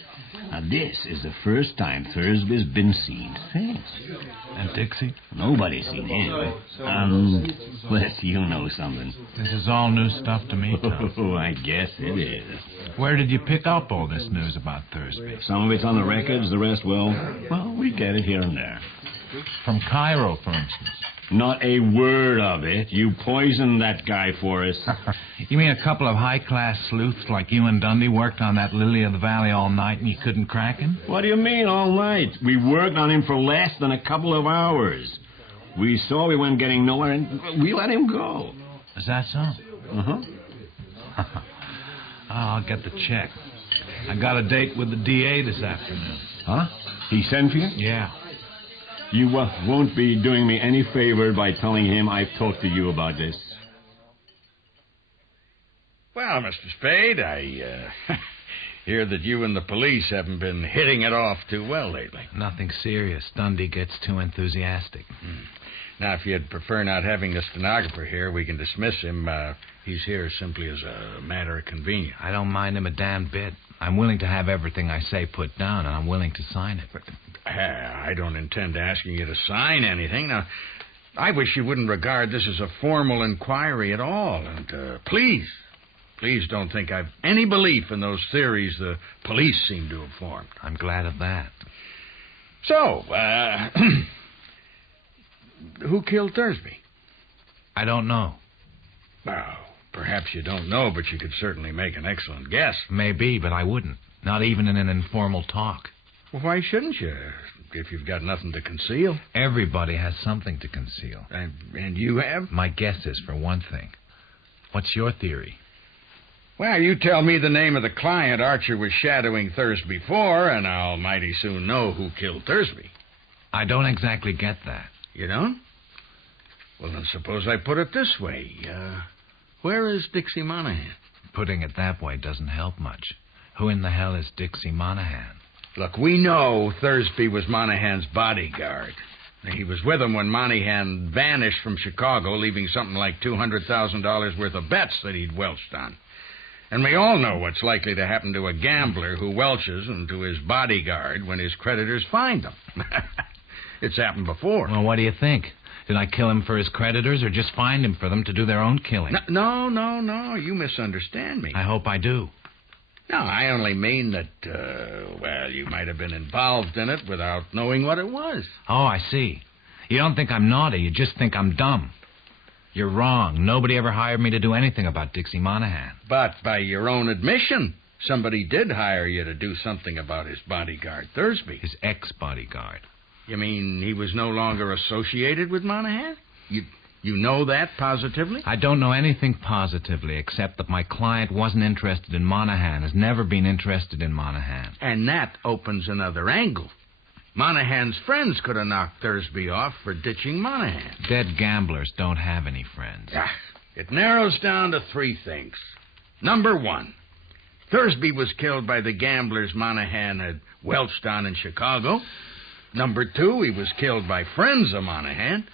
Now, this is the first time Thursby's been seen since. And Dixie? Nobody's seen him. Unless you know something. This is all new stuff to me, Tom. Oh, I guess it is. Where did you pick up all this news about Thursby? Some of it's on the records, the rest, well, we get it here and there. From Cairo, for instance. Not a word of it. You poisoned that guy for us. You mean a couple of high-class sleuths like you and Dundee worked on that Lily of the Valley all night and you couldn't crack him? What do you mean, all night? We worked on him for less than a couple of hours. We saw we weren't getting nowhere, and we let him go. Is that so? Uh-huh. I'll get the check. I got a date with the DA this afternoon. Huh? He sent for you? Yeah. You won't be doing me any favor by telling him I've talked to you about this. Well, Mr. Spade, I hear that you and the police haven't been hitting it off too well lately. Nothing serious. Dundee gets too enthusiastic. Now, if you'd prefer not having the stenographer here, we can dismiss him. He's here simply as a matter of convenience. I don't mind him a damn bit. I'm willing to have everything I say put down, and I'm willing to sign it. I don't intend asking you to sign anything. Now, I wish you wouldn't regard this as a formal inquiry at all. And please don't think I've any belief in those theories the police seem to have formed. I'm glad of that. So, who killed Thursby? I don't know. Well, perhaps you don't know, but you could certainly make an excellent guess. Maybe, but I wouldn't. Not even in an informal talk. Well, why shouldn't you, if you've got nothing to conceal? Everybody has something to conceal. And you have? My guess is, for one thing. What's your theory? Well, you tell me the name of the client Archer was shadowing Thursby for, and I'll mighty soon know who killed Thursby. I don't exactly get that. You don't? Well, then suppose I put it this way. Where is Dixie Monahan? Putting it that way doesn't help much. Who in the hell is Dixie Monahan? Look, we know Thursby was Monahan's bodyguard. He was with him when Monahan vanished from Chicago, leaving something like $200,000 worth of bets that he'd welched on. And we all know what's likely to happen to a gambler who welches and to his bodyguard when his creditors find him. It's happened before. Well, what do you think? Did I kill him for his creditors or just find him for them to do their own killing? No. You misunderstand me. I hope I do. No, I only mean that, you might have been involved in it without knowing what it was. Oh, I see. You don't think I'm naughty. You just think I'm dumb. You're wrong. Nobody ever hired me to do anything about Dixie Monahan. But by your own admission, somebody did hire you to do something about his bodyguard, Thursby. His ex-bodyguard. You mean he was no longer associated with Monahan? You know that positively? I don't know anything positively except that my client wasn't interested in Monahan, has never been interested in Monahan. And that opens another angle. Monahan's friends could have knocked Thursby off for ditching Monahan. Dead gamblers don't have any friends. It narrows down to three things. Number one, Thursby was killed by the gamblers Monahan had welched on in Chicago. Number two, he was killed by friends of Monahan.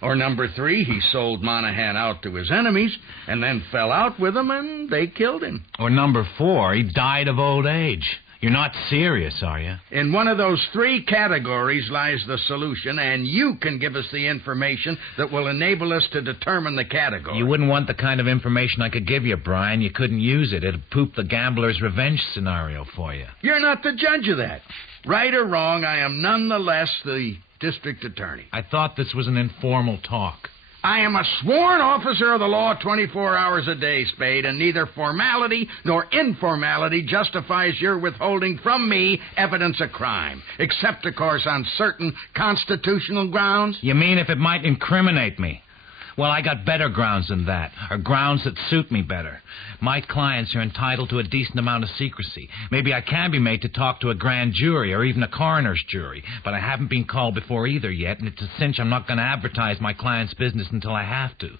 Or number three, he sold Monahan out to his enemies and then fell out with them and they killed him. Or number four, he died of old age. You're not serious, are you? In one of those three categories lies the solution, and you can give us the information that will enable us to determine the category. You wouldn't want the kind of information I could give you, Brian. You couldn't use it. It'd poop the gambler's revenge scenario for you. You're not the judge of that. Right or wrong, I am nonetheless the district attorney. I thought this was an informal talk. I am a sworn officer of the law 24 hours a day, Spade, and neither formality nor informality justifies your withholding from me evidence of crime, except, of course, on certain constitutional grounds. You mean if it might incriminate me? Well, I got better grounds than that, or grounds that suit me better. My clients are entitled to a decent amount of secrecy. Maybe I can be made to talk to a grand jury or even a coroner's jury, but I haven't been called before either yet, and it's a cinch I'm not going to advertise my client's business until I have to.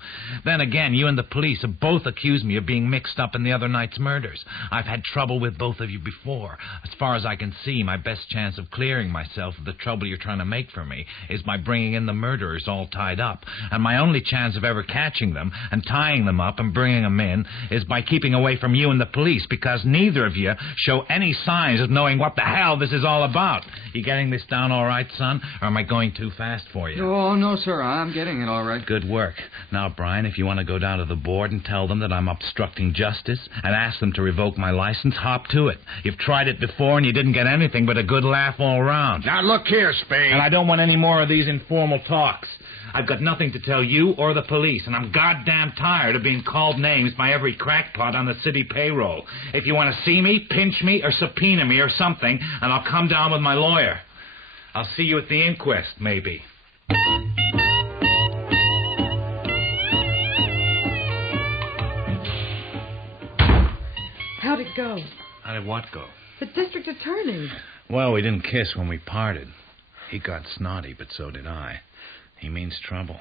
Then again, you and the police have both accused me of being mixed up in the other night's murders. I've had trouble with both of you before. As far as I can see, my best chance of clearing myself of the trouble you're trying to make for me is by bringing in the murderers all tied up, and my only chance of ever catching them and tying them up and bringing them in is by keeping away from you and the police, because neither of you show any signs of knowing what the hell this is all about. You getting this down all right, son, or am I going too fast for you? Oh, no, sir, I'm getting it all right. Good work. Now, Brian, if you want to go down to the board and tell them that I'm obstructing justice and ask them to revoke my license, hop to it. You've tried it before and you didn't get anything but a good laugh all around. Now, look here, Spade. And I don't want any more of these informal talks. I've got nothing to tell you or the police, and I'm goddamn tired of being called names by every crackpot on the city payroll. If you want to see me, pinch me, or subpoena me or something, and I'll come down with my lawyer. I'll see you at the inquest, maybe. How'd it go? How did what go? The district attorney. Well, we didn't kiss when we parted. He got snotty, but so did I. He means trouble.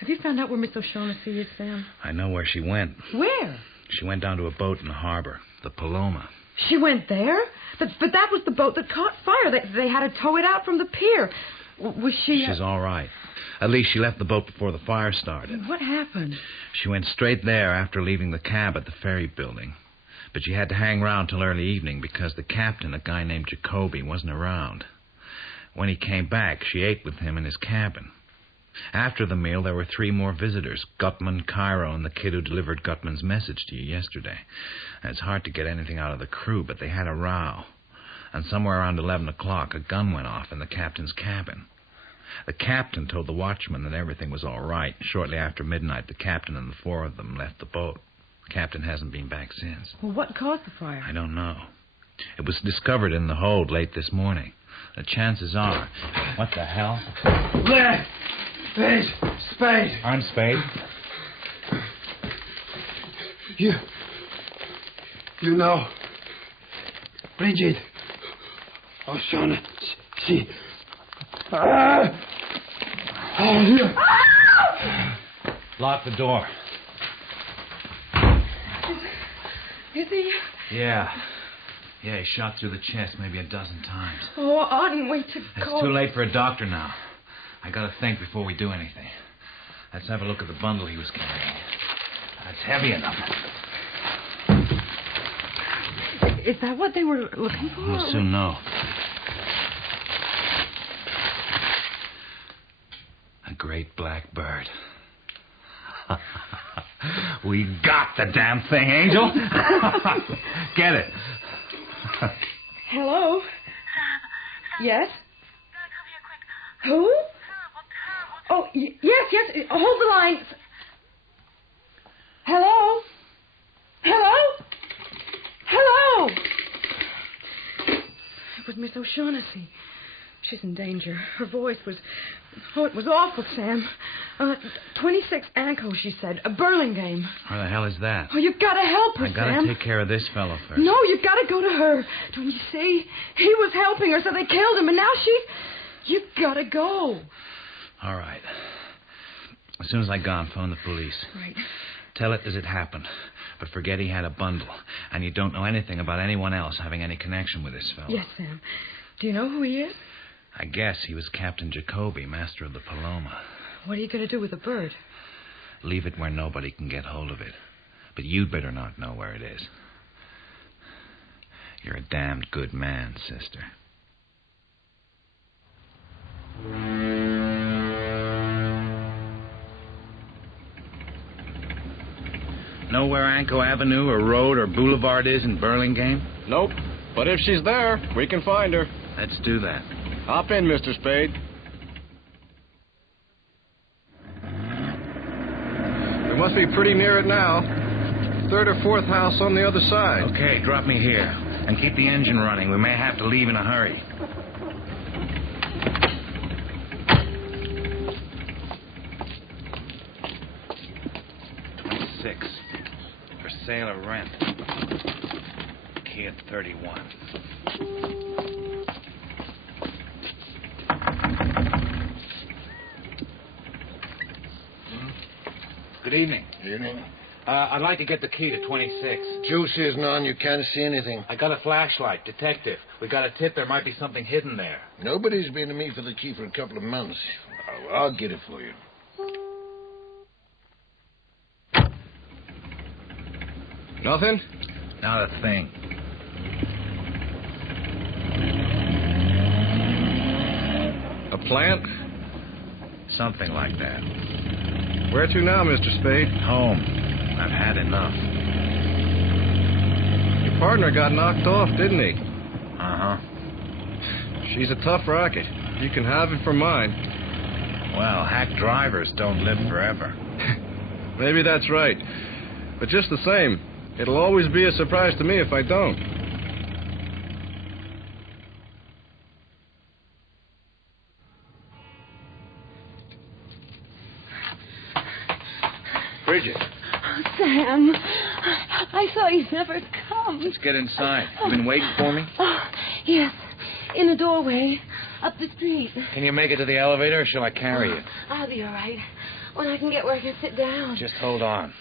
Have you found out where Miss O'Shaughnessy is, Sam? I know where she went. Where? She went down to a boat in the harbor, the Paloma. She went there? But that was the boat that caught fire. They had to tow it out from the pier. Was she... She's all right. At least she left the boat before the fire started. What happened? She went straight there after leaving the cab at the ferry building. But she had to hang around till early evening because the captain, a guy named Jacoby, wasn't around. When he came back, she ate with him in his cabin. After the meal, there were 3 more visitors, Gutman, Cairo, and the kid who delivered Gutman's message to you yesterday. And it's hard to get anything out of the crew, but they had a row. And somewhere around 11 o'clock, a gun went off in the captain's cabin. The captain told the watchman that everything was all right. Shortly after midnight, the captain and the 4 of them left the boat. The captain hasn't been back since. Well, what caused the fire? I don't know. It was discovered in the hold late this morning. The chances are... What the hell? There! There's Spade. I'm Spade. You know Bridget O'Shaughnessy. Lock the door. Is he... Yeah, he shot through the chest maybe a dozen times. Oh, I oughtn't wait to It's call... too late for a doctor now. I gotta think before we do anything. Let's have a look at the bundle he was carrying. That's heavy enough. Is that what they were looking for? We'll soon know. A great black bird. We got the damn thing, Angel. Get it. Hello? Yes? Who? Oh, yes. Hold the line. Hello? It was Miss O'Shaughnessy. She's in danger. Her voice was... Oh, it was awful, Sam. 26 Anko, she said. A Burlingame. Where the hell is that? Oh, you've got to help her, I gotta Sam. take care of this fellow first. No, you've got to go to her. Don't you see? He was helping her, so they killed him, and now she's... You've got to go. All right. As soon as I gone, phone the police. Right. Tell it as it happened. But forget he had a bundle. And you don't know anything about anyone else having any connection with this fellow. Yes, Sam. Do you know who he is? I guess he was Captain Jacoby, master of the Paloma. What are you going to do with the bird? Leave it where nobody can get hold of it. But you'd better not know where it is. You're a damned good man, sister. Know where Anko Avenue or Road or Boulevard is in Burlingame? Nope. But if she's there, we can find her. Let's do that. Hop in, Mr. Spade. We must be pretty near it now. 3rd or 4th house on the other side. Okay, drop me here. And keep the engine running. We may have to leave in a hurry. For sale or rent. Key at 31. Good evening. Evening. I'd like to get the key to 26. Juice isn't on. You can't see anything. I got a flashlight, detective. We got a tip there might be something hidden there. Nobody's been to me for the key for a couple of months. I'll get it for you. Nothing? Not a thing. A plant? Something like that. Where to now, Mr. Spade? Home. I've had enough. Your partner got knocked off, didn't he? Uh-huh. She's a tough racket. You can have it for mine. Well, hack drivers don't live forever. Maybe that's right. But just the same, it'll always be a surprise to me if I don't. Bridget. Oh, Sam, I thought you'd never come. Let's get inside. You been waiting for me? Oh, yes, in the doorway, up the street. Can you make it to the elevator, or shall I carry you? I'll be all right when I can get where I can sit down. Just hold on.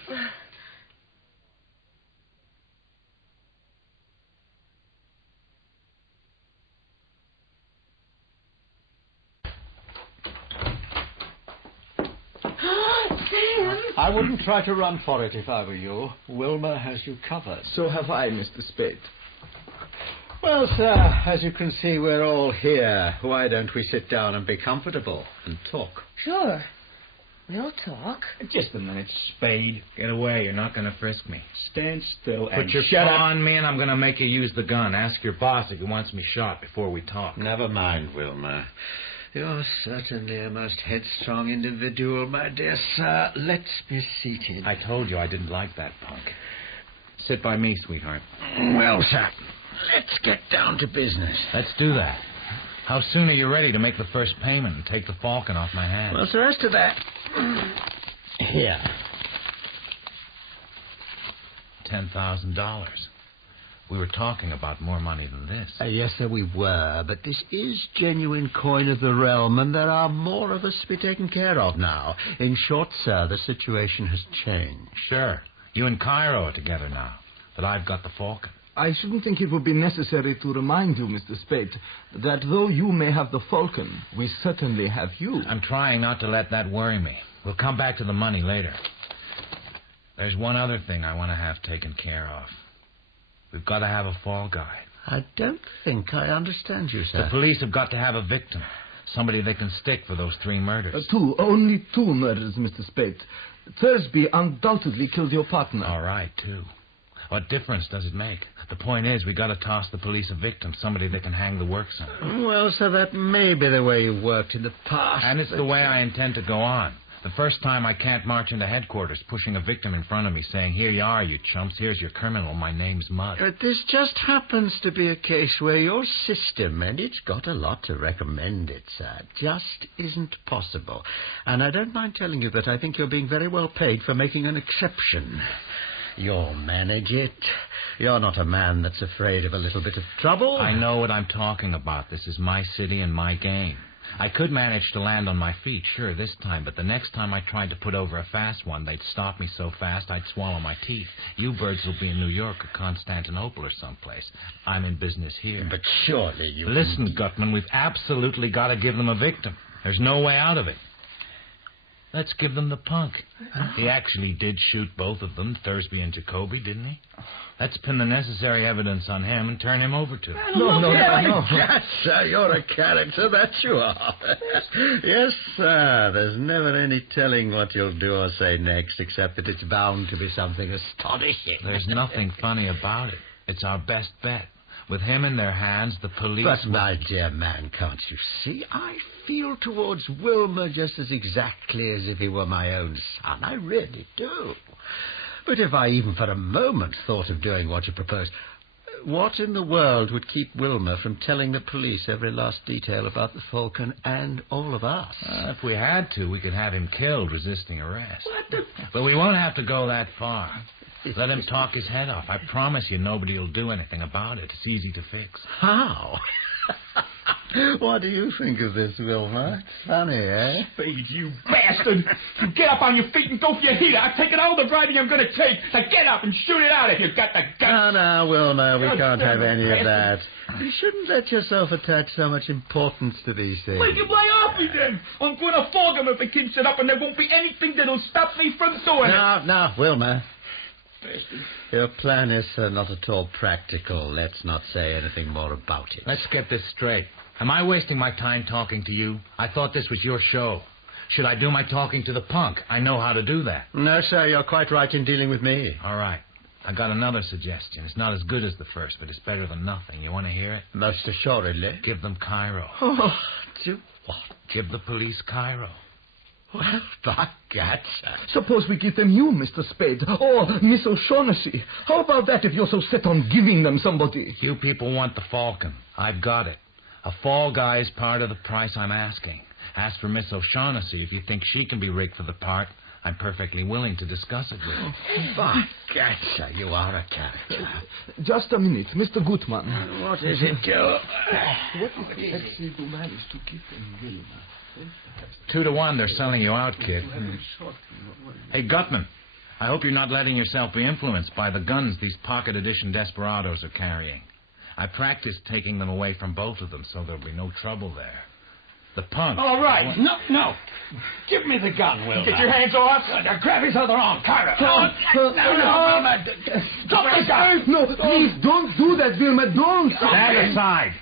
I wouldn't try to run for it if I were you. Wilma has you covered. So have I, Mr. Spade. Well, sir, as you can see, we're all here. Why don't we sit down and be comfortable and talk? Sure. We'll talk. Just a minute, Spade. Get away. You're not going to frisk me. Stand still and Put your shut paw up. on me, and I'm going to make you use the gun. Ask your boss if he wants me shot before we talk. Never mind, Wilma. You're certainly a most headstrong individual, my dear sir. Let's be seated. I told you I didn't like that punk. Sit by me, sweetheart. Well, sir, let's get down to business. Let's do that. How soon are you ready to make the first payment and take the Falcon off my hands? Well, sir, as to that... Here. $10,000. We were talking about more money than this. Yes, sir, we were, but this is genuine coin of the realm, and there are more of us to be taken care of now. In short, sir, the situation has changed. Sure. You and Cairo are together now, but I've got the Falcon. I shouldn't think it would be necessary to remind you, Mr. Spade, that though you may have the Falcon, we certainly have you. I'm trying not to let that worry me. We'll come back to the money later. There's one other thing I want to have taken care of. We've got to have a fall guy. I don't think I understand you, sir. The police have got to have a victim. Somebody they can stick for those 3 murders. Only two murders, Mr. Spade. Thursby undoubtedly killed your partner. All right, 2. What difference does it make? The point is, we got to toss the police a victim, somebody they can hang the works on. Well, sir, that may be the way you worked in the past. And it's the way I intend to go on. The first time I can't march into headquarters pushing a victim in front of me saying, here you are, you chumps, here's your criminal, my name's Mud. This just happens to be a case where your system, and it's got a lot to recommend it, sir, just isn't possible. And I don't mind telling you that I think you're being very well paid for making an exception. You'll manage it. You're not a man that's afraid of a little bit of trouble. I know what I'm talking about. This is my city and my game. I could manage to land on my feet, sure, this time, but the next time I tried to put over a fast one, they'd stop me so fast I'd swallow my teeth. You birds will be in New York or Constantinople or someplace. I'm in business here. But surely you... Listen, Gutman, we've absolutely got to give them a victim. There's no way out of it. Let's give them the punk. He actually did shoot both of them, Thursby and Jacoby, didn't he? Let's pin the necessary evidence on him and turn him over to him. No. Yes, sir, you're a character, that you are. Yes, sir, there's never any telling what you'll do or say next, except that it's bound to be something astonishing. There's nothing funny about it. It's our best bet. With him in their hands, the police... But, my dear man, can't you see? I feel towards Wilma just as exactly as if he were my own son. I really do. But if I even for a moment thought of doing what you propose, what in the world would keep Wilma from telling the police every last detail about the Falcon and all of us? If we had to, we could have him killed resisting arrest. But we won't have to go that far. Let him talk his head off. I promise you nobody will do anything about it. It's easy to fix. How? What do you think of this, Wilma? It's funny, eh? Spade, you bastard! You get up on your feet and go for your heater. I've taken all the driving I'm going to take. Now get up and shoot it out if you've got the guts. No, Wilma, we can't have any of that. You shouldn't let yourself attach so much importance to these things. Well, you lay off me then. I'm going to flog him if he keeps it up, and there won't be anything that'll stop me from doing it. No, Wilma. Your plan is not at all practical. Let's not say anything more about it. Let's get this straight. Am I wasting my time talking to you? I thought this was your show. Should I do my talking to the punk? I know how to do that. No, sir, you're quite right in dealing with me. All right. I got another suggestion. It's not as good as the first, but it's better than nothing. You want to hear it? Most assuredly. Give them Cairo. Oh, do what? Give the police Cairo. Well, by gad, sir. Suppose we give them you, Mr. Spade, or Miss O'Shaughnessy. How about that if you're so set on giving them somebody? You people want the Falcon. I've got it. A fall guy is part of the price I'm asking. Ask for Miss O'Shaughnessy if you think she can be rigged for the part. I'm perfectly willing to discuss it with you. By gad, sir, you are a character. Just a minute, Mr. Gutman. What is it, Joe? What if we actually do manage to give them Wilma? 2 to 1, they're selling you out, kid. Hey, Gutman, I hope you're not letting yourself be influenced by the guns these pocket edition desperados are carrying. I practiced taking them away from both of them, so there'll be no trouble there. The punk. All right. No. Give me the gun, Wilma. Get your hands off. Grab his other arm, Carter. No, Wilma. Drop the gun. No, please, don't do that, Wilma. Don't. Stand aside.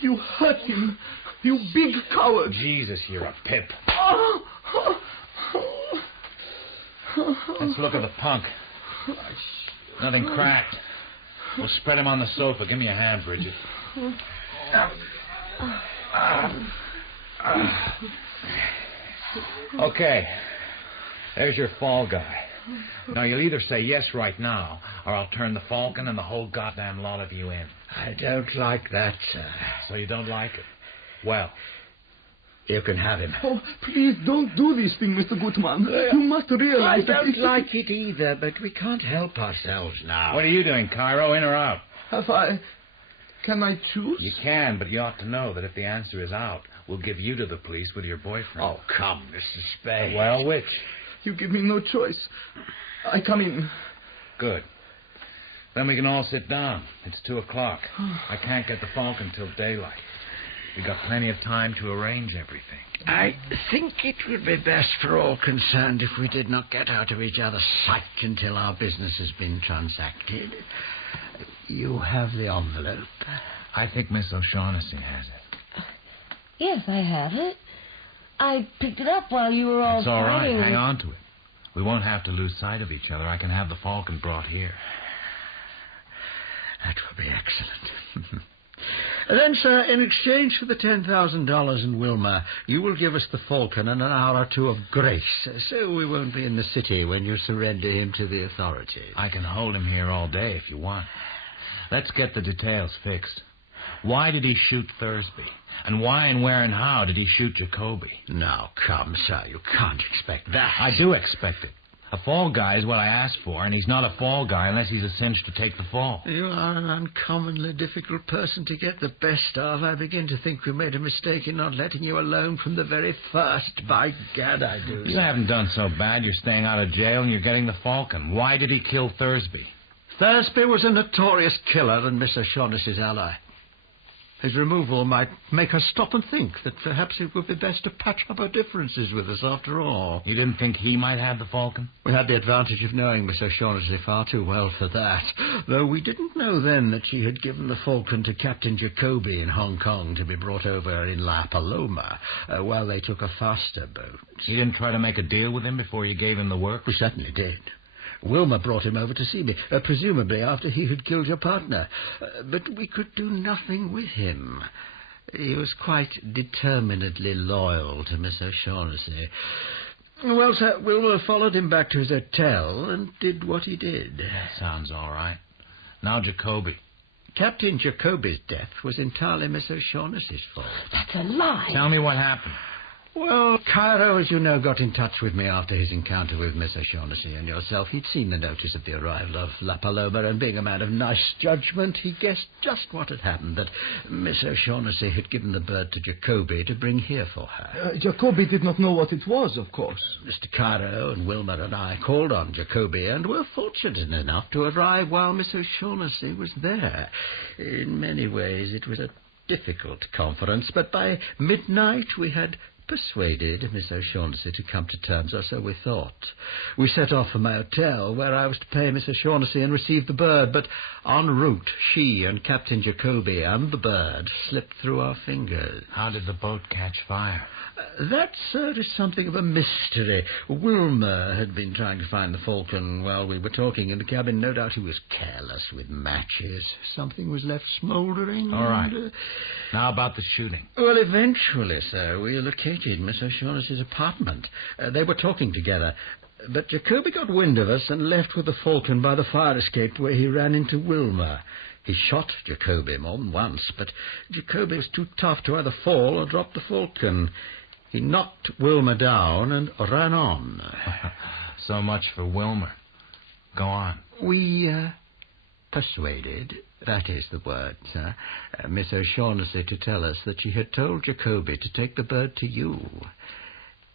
You hurt him. You big coward. Jesus, you're a pip. Let's look at the punk. Nothing cracked. We'll spread him on the sofa. Give me a hand, Bridget. Okay. There's your fall guy. Now, you'll either say yes right now, or I'll turn the Falcon and the whole goddamn lot of you in. I don't like that, sir. So you don't like it? Well, you can have him. Oh, please don't do this thing, Mr. Gutman. You must realize I don't like it either, but we can't help ourselves now. What are you doing, Cairo? In or out? Can I choose? You can, but you ought to know that if the answer is out, we'll give you to the police with your boyfriend. Oh, come, Mr. Spade. Well, which? You give me no choice. I come in. Good. Then we can all sit down. It's 2:00. I can't get the Falcon till daylight. We got plenty of time to arrange everything. I think it would be best for all concerned if we did not get out of each other's sight until our business has been transacted. You have the envelope. I think Miss O'Shaughnessy has it. Yes, I have it. I picked it up while you were all It's all right. fighting. Hang on to it. We won't have to lose sight of each other. I can have the Falcon brought here. That will be excellent. Then, sir, in exchange for the $10,000 in Wilma, you will give us the Falcon and an hour or two of grace, so we won't be in the city when you surrender him to the authorities. I can hold him here all day if you want. Let's get the details fixed. Why did he shoot Thursby? And why and where and how did he shoot Jacoby? Now, come, sir, you can't expect that. I do expect it. A fall guy is what I asked for, and he's not a fall guy unless he's a cinch to take the fall. You are an uncommonly difficult person to get the best of. I begin to think we made a mistake in not letting you alone from the very first. By gad, I do. You haven't done so bad. You're staying out of jail and you're getting the Falcon. Why did he kill Thursby? Thursby was a notorious killer and Miss O'Shaughnessy's ally. His removal might make her stop and think that perhaps it would be best to patch up her differences with us after all. You didn't think he might have the Falcon? We had the advantage of knowing Miss O'Shaughnessy far too well for that, though we didn't know then that she had given the Falcon to Captain Jacoby in Hong Kong to be brought over in La Paloma while they took a faster boat. You didn't try to make a deal with him before you gave him the work? We certainly did. Wilma brought him over to see me, presumably after he had killed your partner. But we could do nothing with him. He was quite determinedly loyal to Miss O'Shaughnessy. Well, sir, Wilma followed him back to his hotel and did what he did. That sounds all right. Now Jacoby. Captain Jacoby's death was entirely Miss O'Shaughnessy's fault. That's a lie. Tell me what happened. Well, Cairo, as you know, got in touch with me after his encounter with Miss O'Shaughnessy and yourself. He'd seen the notice of the arrival of La Paloma, and being a man of nice judgment, he guessed just what had happened, that Miss O'Shaughnessy had given the bird to Jacoby to bring here for her. Jacoby did not know what it was, of course. Mr. Cairo and Wilma and I called on Jacoby and were fortunate enough to arrive while Miss O'Shaughnessy was there. In many ways, it was a difficult conference, but by midnight we had persuaded Miss O'Shaughnessy to come to terms, or so we thought. We set off for my hotel, where I was to pay Miss O'Shaughnessy and receive the bird, but en route, she and Captain Jacoby and the bird slipped through our fingers. How did the boat catch fire? That, sir, is something of a mystery. Wilma had been trying to find the Falcon while we were talking in the cabin. No doubt he was careless with matches. Something was left smouldering. All right. Now about the shooting. Well, eventually, sir, we located Miss O'Shaughnessy's apartment. They were talking together. But Jacoby got wind of us and left with the Falcon by the fire escape, where he ran into Wilma. He shot Jacoby more than once, but Jacoby was too tough to either fall or drop the Falcon. He knocked Wilma down and ran on. So much for Wilma. Go on. We persuaded, that is the word, sir, Miss O'Shaughnessy to tell us that she had told Jacoby to take the bird to you.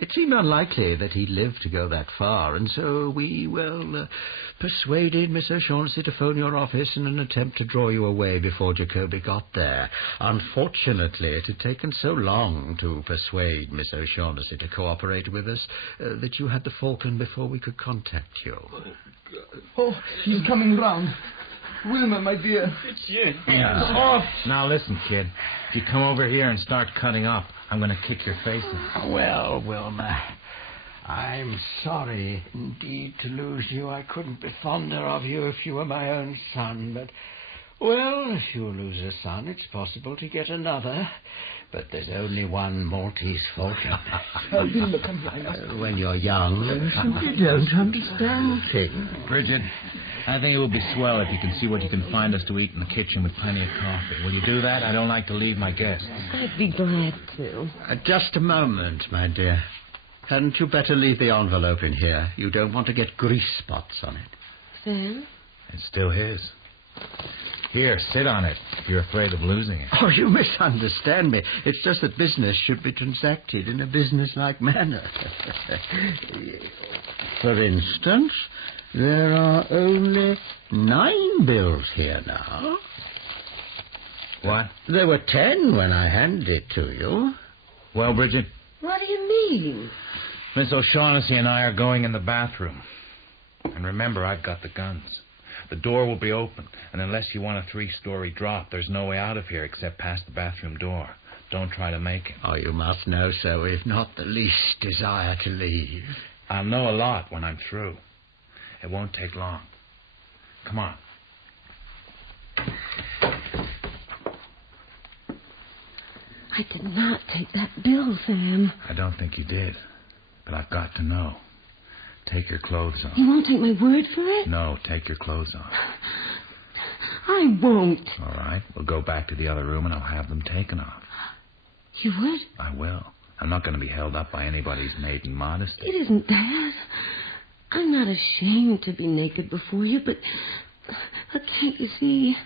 It seemed unlikely that he'd live to go that far, and so we, persuaded Miss O'Shaughnessy to phone your office in an attempt to draw you away before Jacoby got there. Unfortunately, it had taken so long to persuade Miss O'Shaughnessy to cooperate with us that you had the Falcon before we could contact you. Oh, he's coming round. Wilma, my dear. It's you. Yeah. Now listen, kid. If you come over here and start cutting up, I'm going to kick your face in. Well, Wilma, I'm sorry indeed to lose you. I couldn't be fonder of you if you were my own son, but, well, if you lose a son, it's possible to get another. But there's only one Maltese Falcon. When you're young, you don't understand things. Bridget, I think it would be swell if you can see what you can find us to eat in the kitchen with plenty of coffee. Will you do that? I don't like to leave my guests. I'd be glad to. Just a moment, my dear. Hadn't you better leave the envelope in here? You don't want to get grease spots on it. Sam? It's still his. Here, sit on it if you're afraid of losing it. Oh, you misunderstand me. It's just that business should be transacted in a business-like manner. For instance, there are only 9 bills here now. What? There were 10 when I handed it to you. Well, Bridget? What do you mean? Miss O'Shaughnessy and I are going in the bathroom. And remember, I've got the guns. The door will be open, and unless you want a 3-story drop, there's no way out of here except past the bathroom door. Don't try to make it. Oh, you must know so, if not the least desire to leave. I'll know a lot when I'm through. It won't take long. Come on. I did not take that bill, Sam. I don't think you did, but I've got to know. Take your clothes off. You won't take my word for it? No, take your clothes off. I won't. All right, we'll go back to the other room and I'll have them taken off. You would? I will. I'm not going to be held up by anybody's maiden modesty. It isn't that. I'm not ashamed to be naked before you, but can't you see?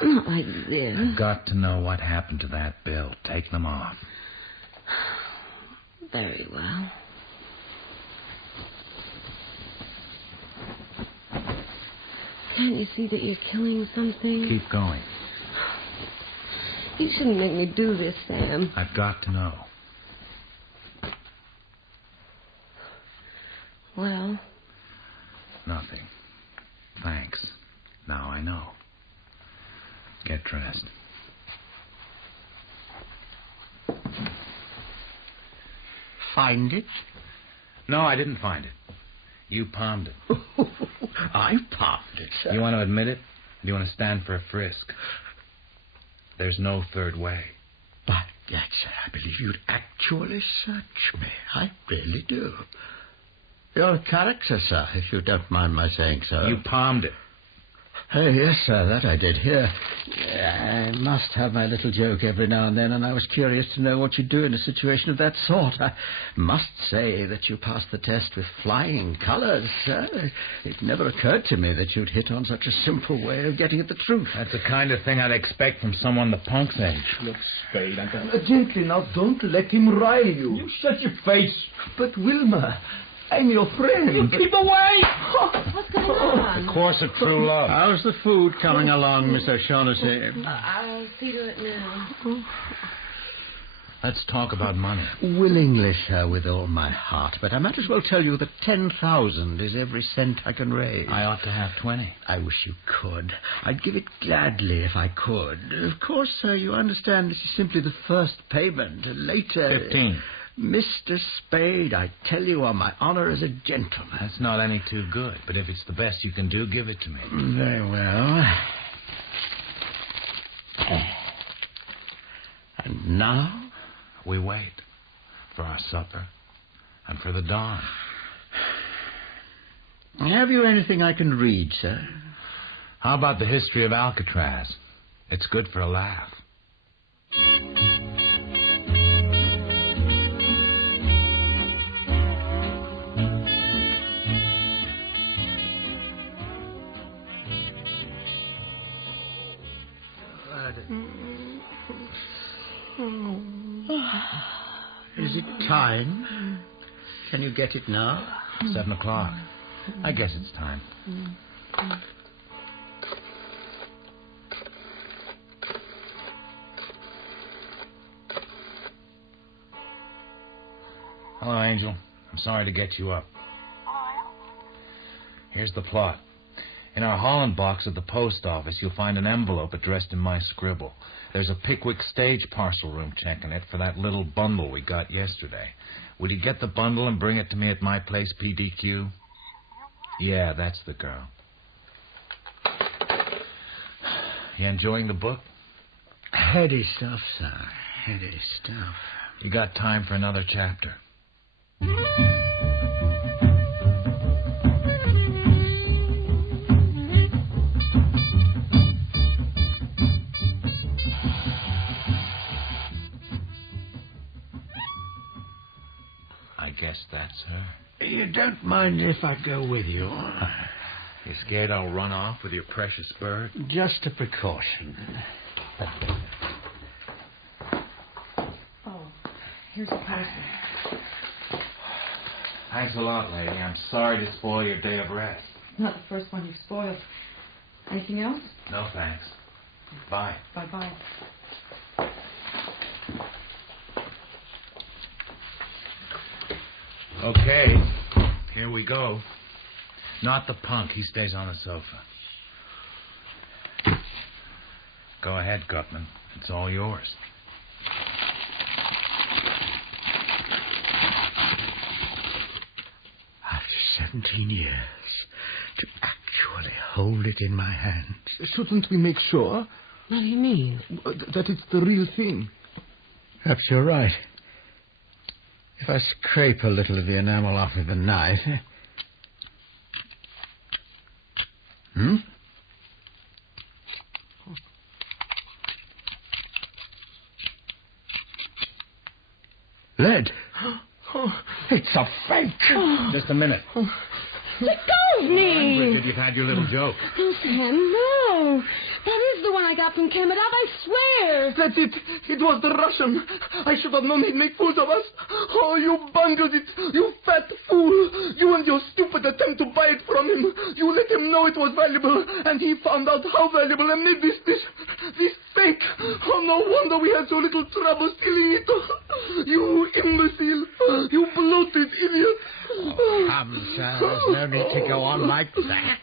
Not like this. I've got to know what happened to that bill. Take them off. Very well. Can't you see that you're killing something? Keep going. You shouldn't make me do this, Sam. I've got to know. Well? Nothing. Thanks. Now I know. Get dressed. Find it? No, I didn't find it. You palmed it. I palmed it, sir. You want to admit it? Or do you want to stand for a frisk? There's no third way. But yet, sir, I believe you'd actually search me. I really do. You're a character, sir, if you don't mind my saying so. You palmed it. Yes, sir, that I did hear. I must have my little joke every now and then, and I was curious to know what you'd do in a situation of that sort. I must say that you passed the test with flying colours, sir. It never occurred to me that you'd hit on such a simple way of getting at the truth. That's the kind of thing I'd expect from someone the punk's age. Look, Spade, I'm going Gently now, don't let him rile you. You shut your face. But, Wilma, I'm your friend. You keep away! What's going on? The course of true love. How's the food coming along, Miss O'Shaughnessy? I'll see to it now. Let's talk about money. Willingly, sir, with all my heart. But I might as well tell you that 10,000 is every cent I can raise. I ought to have 20. I wish you could. I'd give it gladly if I could. Of course, sir, you understand this is simply the first payment. Later... 15. Mr. Spade, I tell you on my honor as a gentleman. That's not any too good, but if it's the best you can do, give it to me. Very well. And now? We wait for our supper and for the dawn. Have you anything I can read, sir? How about the history of Alcatraz? It's good for a laugh. Is it time? Can you get it now? 7 o'clock. I guess it's time. Hello, Angel. I'm sorry to get you up. Here's the plot. In our Holland box at the post office, you'll find an envelope addressed in my scribble. There's a Pickwick stage parcel room check in it for that little bundle we got yesterday. Will you get the bundle and bring it to me at my place, PDQ? Yeah, that's the girl. You enjoying the book? Heady stuff, sir. Heady stuff. You got time for another chapter? I guess that's her. You don't mind if I go with you? You scared I'll run off with your precious bird? Just a precaution. Oh, here's a parcel. Thanks a lot, lady. I'm sorry to spoil your day of rest. Not the first one you've spoiled. Anything else? No, thanks. Bye. Bye-bye. Okay, here we go. Not the punk. He stays on the sofa. Go ahead, Gutman. It's all yours. After 17 years, to actually hold it in my hands. Shouldn't we make sure? What do you mean? That it's the real thing. Perhaps you're right. If I scrape a little of the enamel off with a knife... Lead. It's a fake. Just a minute. Let go of me! Bridget, you've had your little joke. Oh, Sam, no. That is the one I got from Kamadov, I swear. That's it. It was the Russian. I should have known he'd make fools of us. Oh, you bungled it. You fat fool. You and your stupid attempt to buy it from him. You let him know it was valuable, and he found out how valuable and made this fake. Oh, no wonder we had so little trouble stealing it. You imbecile. You bloated idiot. Oh, come, sir. There's no need to go on like that.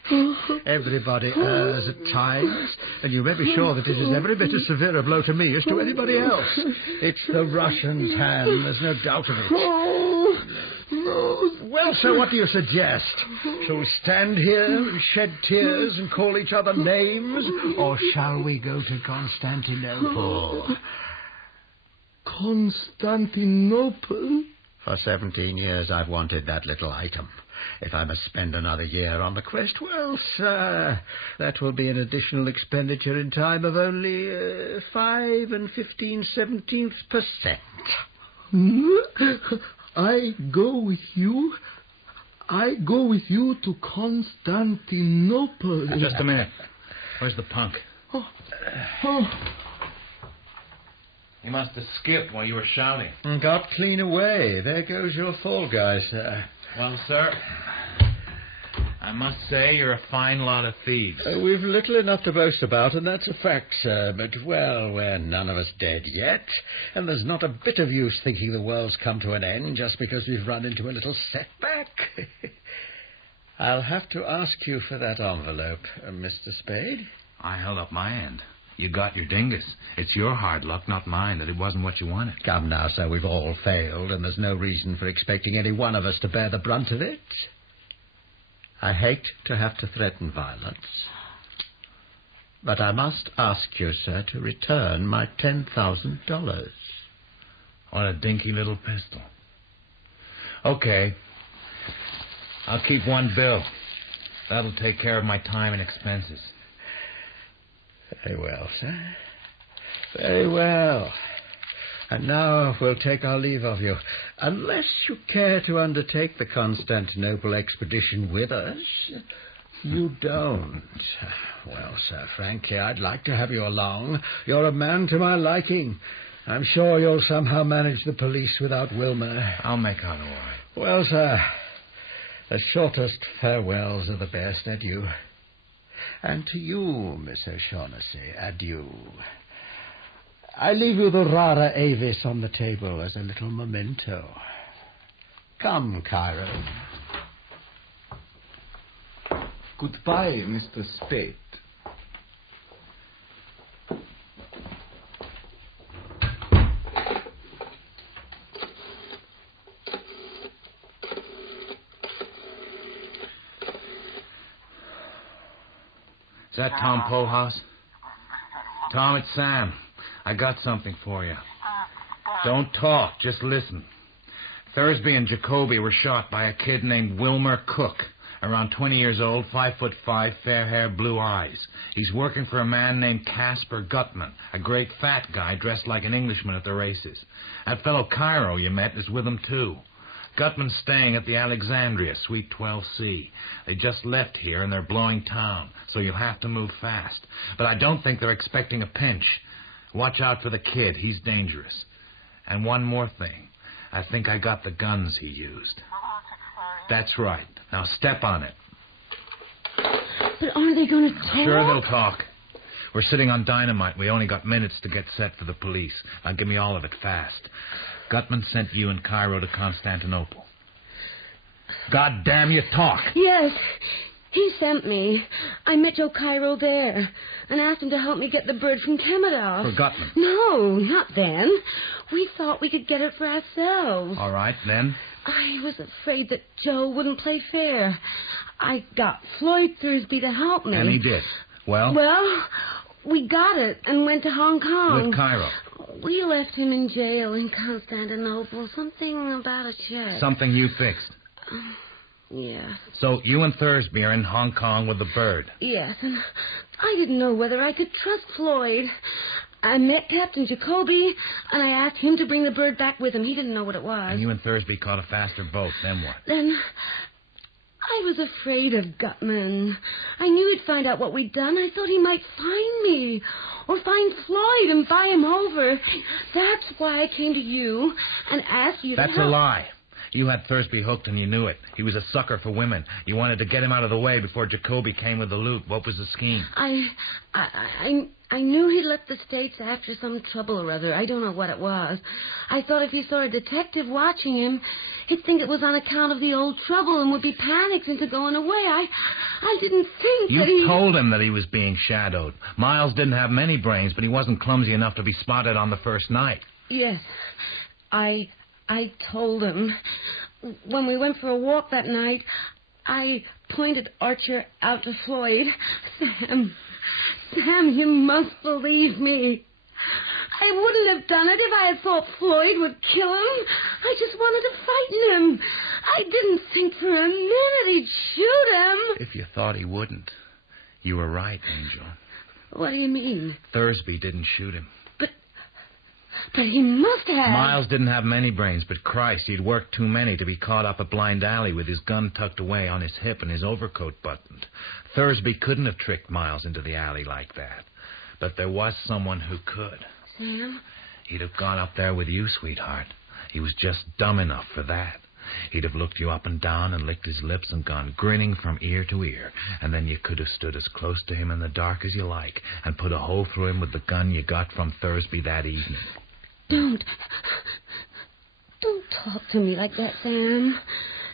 Everybody errs at times, and you may be sure that it is every bit as severe a blow to me as to anybody else. It's the Russian's hand, there's no doubt of it. Well, sir, what do you suggest? Shall we stand here and shed tears and call each other names, or shall we go to Constantinople? Constantinople? For 17 years I've wanted that little item. If I must spend another year on the quest, well, sir, that will be an additional expenditure in time of only 5 15/17%. I go with you. I go with you to Constantinople. Just a minute. Where's the punk? You must have skipped while you were shouting. Got clean away. There goes your fall guy, sir. Well, sir, I must say you're a fine lot of thieves. We've little enough to boast about, and that's a fact, sir. But, well, we're none of us dead yet, and there's not a bit of use thinking the world's come to an end just because we've run into a little setback. I'll have to ask you for that envelope, Mr. Spade. I held up my end. You got your dingus. It's your hard luck, not mine, that it wasn't what you wanted. Come now, sir, we've all failed, and there's no reason for expecting any one of us to bear the brunt of it. I hate to have to threaten violence, but I must ask you, sir, to return my $10,000. What a dinky little pistol. Okay. I'll keep one bill. That'll take care of my time and expenses. Very well, sir. Very well. And now we'll take our leave of you. Unless you care to undertake the Constantinople expedition with us. You don't. Well, sir, frankly, I'd like to have you along. You're a man to my liking. I'm sure you'll somehow manage the police without Wilmer. I'll make out all right. Well, sir, the shortest farewells are the best. Adieu. And to you, Miss O'Shaughnessy, adieu. I leave you the rara avis on the table as a little memento. Come, Cairo. Goodbye, Mr. Spade. Is that Tom Polehouse? Tom, it's Sam. I got something for you. Don't talk, just listen. Thursby and Jacoby were shot by a kid named Wilmer Cook. Around 20 years old, 5'5", fair hair, blue eyes. He's working for a man named Casper Gutman, a great fat guy dressed like an Englishman at the races. That fellow Cairo you met is with him, too. Gutman's staying at the Alexandria, Suite 12C. They just left here and they're blowing town, so you'll have to move fast. But I don't think they're expecting a pinch. Watch out for the kid. He's dangerous. And one more thing. I think I got the guns he used. That's right. Now step on it. But aren't they going to talk? Sure they'll talk. We're sitting on dynamite. We only got minutes to get set for the police. Now give me all of it fast. Gutman sent you and Cairo to Constantinople. God damn you, talk. Yes, he sent me. I met Joe Cairo there and asked him to help me get the bird from Kemidov. For Gutman? No, not then. We thought we could get it for ourselves. All right, then? I was afraid that Joe wouldn't play fair. I got Floyd Thursby to help me. And he did. Well? Well, we got it and went to Hong Kong. With Cairo? We left him in jail in Constantinople. Something about a check. Something you fixed? Yeah. So you and Thursby are in Hong Kong with the bird? Yes, and I didn't know whether I could trust Floyd. I met Captain Jacoby, and I asked him to bring the bird back with him. He didn't know what it was. And you and Thursby caught a faster boat. Then what? Then I was afraid of Gutman. I knew he'd find out what we'd done. I thought he might find me or find Floyd and buy him over. That's why I came to you and asked you to help. That's a lie. You had Thursby hooked and you knew it. He was a sucker for women. You wanted to get him out of the way before Jacoby came with the loot. What was the scheme? I knew he'd left the States after some trouble or other. I don't know what it was. I thought if he saw a detective watching him, he'd think it was on account of the old trouble and would be panicked into going away. I didn't think that he... You told him that he was being shadowed. Miles didn't have many brains, but he wasn't clumsy enough to be spotted on the first night. Yes. I told him. When we went for a walk that night, I pointed Archer out to Floyd. Sam, you must believe me. I wouldn't have done it if I had thought Floyd would kill him. I just wanted to frighten him. I didn't think for a minute he'd shoot him. If you thought he wouldn't, you were right, Angel. What do you mean? Thursby didn't shoot him. But he must have. Miles didn't have many brains, but Christ, he'd worked too many to be caught up a blind alley with his gun tucked away on his hip and his overcoat buttoned. Thursby couldn't have tricked Miles into the alley like that. But there was someone who could. Sam? He'd have gone up there with you, sweetheart. He was just dumb enough for that. He'd have looked you up and down and licked his lips and gone grinning from ear to ear. And then you could have stood as close to him in the dark as you like and put a hole through him with the gun you got from Thursby that evening. Don't talk to me like that, Sam.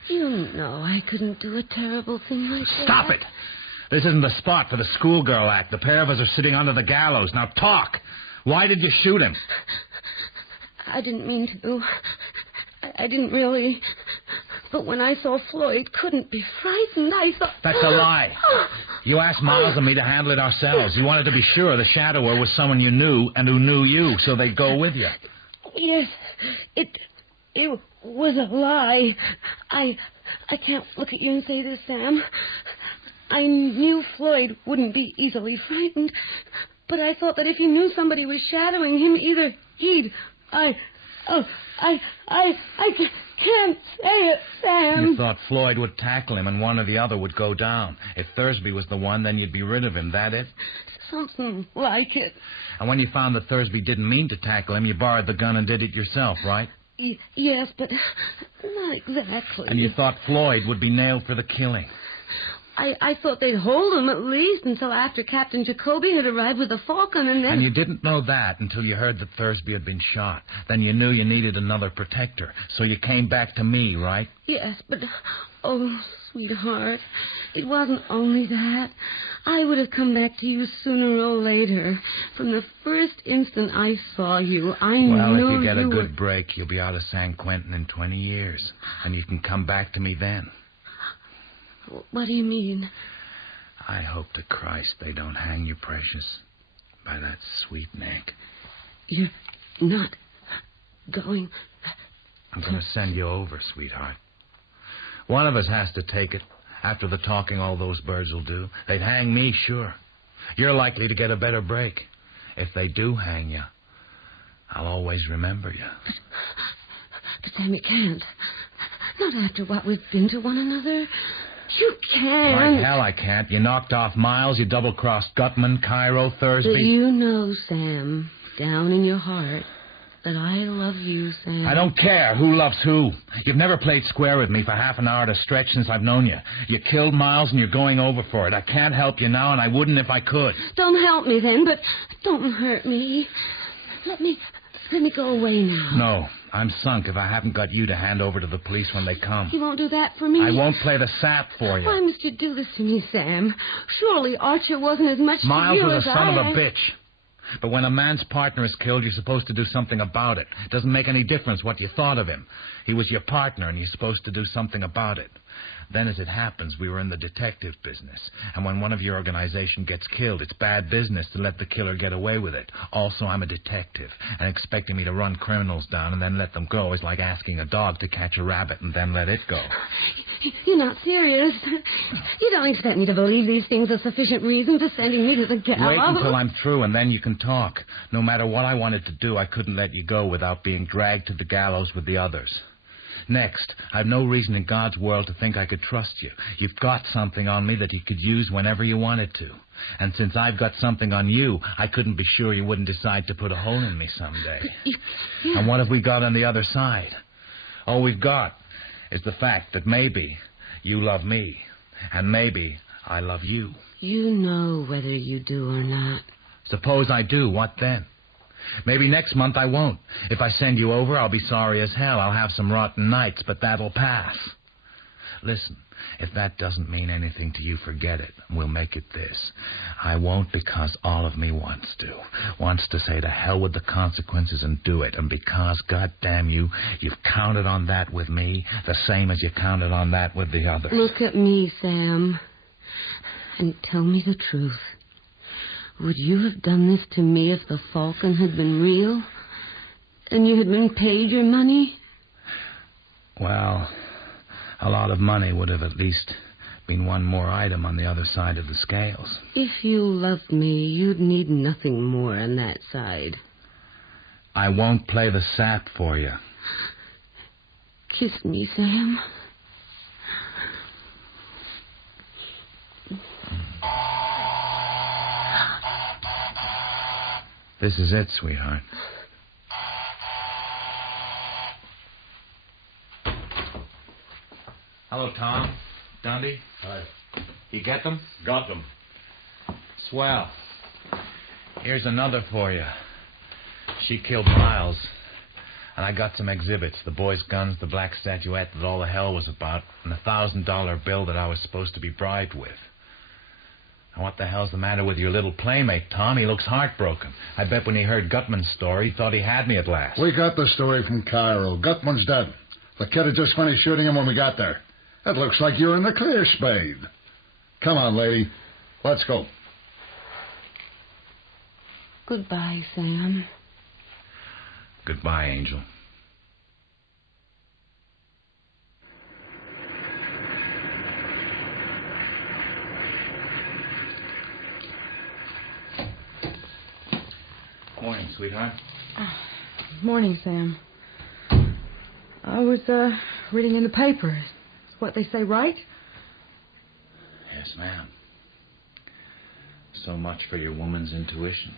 You know I couldn't do a terrible thing like that. Stop it! This isn't the spot for the schoolgirl act. The pair of us are sitting under the gallows. Now talk! Why did you shoot him? I didn't mean to. I didn't really. But when I saw Floyd couldn't be frightened, I thought... That's a lie. You asked Miles and me to handle it ourselves. You wanted to be sure the shadower was someone you knew and who knew you, so they'd go with you. Yes, it was a lie. I can't look at you and say this, Sam. I knew Floyd wouldn't be easily frightened, but I thought that if he knew somebody was shadowing him, either he'd... I can't say it, Sam. You thought Floyd would tackle him and one or the other would go down. If Thursby was the one, then you'd be rid of him. That it? Something like it. And when you found that Thursby didn't mean to tackle him, you borrowed the gun and did it yourself, right? Yes, but not exactly. And you thought Floyd would be nailed for the killing. I thought they'd hold him at least until after Captain Jacoby had arrived with the Falcon, and then... And you didn't know that until you heard that Thursby had been shot. Then you knew you needed another protector, so you came back to me, right? Yes, but... Oh, sweetheart, it wasn't only that. I would have come back to you sooner or later. From the first instant I saw you, I knew Well, if you get a were... good break, you'll be out of San Quentin in 20 years. And you can come back to me then. What do you mean? I hope to Christ they don't hang you, precious, by that sweet neck. You're not going... I'm going to send you over, sweetheart. One of us has to take it. After the talking all those birds will do, they'd hang me, sure. You're likely to get a better break. If they do hang you, I'll always remember you. But Sam, you can't. Not after what we've been to one another. You can't. Like hell I can't. You knocked off Miles, you double-crossed Gutman, Cairo, Thursby. But you know, Sam, down in your heart, that I love you, Sam. I don't care who loves who. You've never played square with me for half an hour at a stretch since I've known you. You killed Miles and you're going over for it. I can't help you now, and I wouldn't if I could. Don't help me then, but don't hurt me. Let me go away now. No, I'm sunk if I haven't got you to hand over to the police when they come. You won't do that for me? I won't play the sap for you. Why must you do this to me, Sam? Surely Archer wasn't as much Miles to you was as a son of I... a bitch. But when a man's partner is killed, you're supposed to do something about it. It doesn't make any difference what you thought of him. He was your partner, and you're supposed to do something about it. Then, as it happens, we were in the detective business. And when one of your organization gets killed, it's bad business to let the killer get away with it. Also, I'm a detective, and expecting me to run criminals down and then let them go is like asking a dog to catch a rabbit and then let it go. You're not serious. You don't expect me to believe these things are sufficient reason for sending me to the gallows? Wait until I'm through, and then you can talk. No matter what I wanted to do, I couldn't let you go without being dragged to the gallows with the others. Next, I've no reason in God's world to think I could trust you. You've got something on me that you could use whenever you wanted to. And since I've got something on you, I couldn't be sure you wouldn't decide to put a hole in me someday. And what have we got on the other side? All we've got is the fact that maybe you love me, and maybe I love you. You know whether you do or not. Suppose I do, what then? Maybe next month I won't. If I send you over, I'll be sorry as hell. I'll have some rotten nights, but that'll pass. Listen, if that doesn't mean anything to you, forget it. We'll make it this. I won't because all of me wants to. Wants to say to hell with the consequences and do it. And because, goddamn you, you've counted on that with me, the same as you counted on that with the others. Look at me, Sam, and tell me the truth. Would you have done this to me if the Falcon had been real? And you had been paid your money? Well, a lot of money would have at least been one more item on the other side of the scales. If you loved me, you'd need nothing more on that side. I won't play the sap for you. Kiss me, Sam. This is it, sweetheart. Hello, Tom. Dundee? Hi. You get them? Got them. Swell. Here's another for you. She killed Miles. And I got some exhibits. The boys' guns, the black statuette that all the hell was about, and a $1,000 bill that I was supposed to be bribed with. Now, what the hell's the matter with your little playmate, Tom? He looks heartbroken. I bet when he heard Gutman's story, he thought he had me at last. We got the story from Cairo. Gutman's dead. The kid had just finished shooting him when we got there. It looks like you're in the clear, Spade. Come on, lady. Let's go. Goodbye, Sam. Goodbye, Angel. Morning, sweetheart. Morning, Sam. I was, reading in the paper. Is what they say right? Yes, ma'am. So much for your woman's intuition.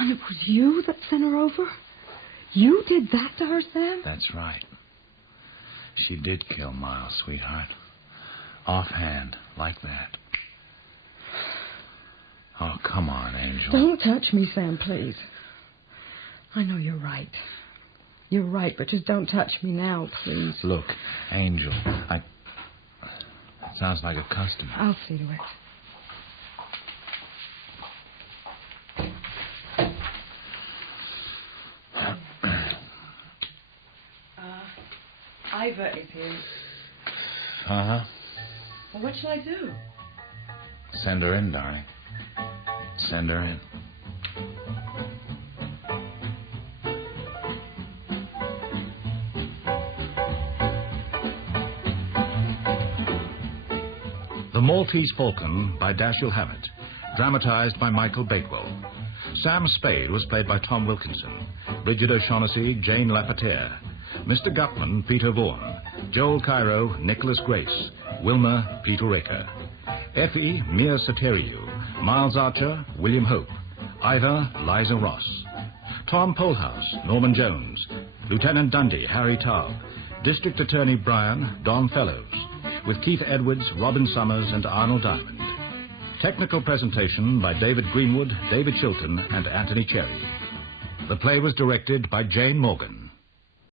And it was you that sent her over? You did that to her, Sam? That's right. She did kill Miles, sweetheart. Offhand, like that. Oh, come on, Angel. Don't touch me, Sam, please. I know you're right. You're right, but just don't touch me now, please. Look, Angel, It sounds like a customer. I'll see to it. Iva is here. Uh-huh. Well, what shall I do? Send her in, darling. Send her in. The Maltese Falcon by Dashiell Hammett, dramatized by Michael Bakewell. Sam Spade was played by Tom Wilkinson, Bridget O'Shaughnessy, Jane Lapatere, Mr. Gutman, Peter Vaughan, Joel Cairo, Nicholas Grace, Wilma, Peter Raker, Effie, Mia Soteriou, Miles Archer, William Hope, Iva, Liza Ross, Tom Polhouse, Norman Jones, Lieutenant Dundee, Harry Taub, District Attorney Bryan, Don Fellows, with Keith Edwards, Robin Summers, and Arnold Diamond. Technical presentation by David Greenwood, David Chilton, and Anthony Cherry. The play was directed by Jane Morgan.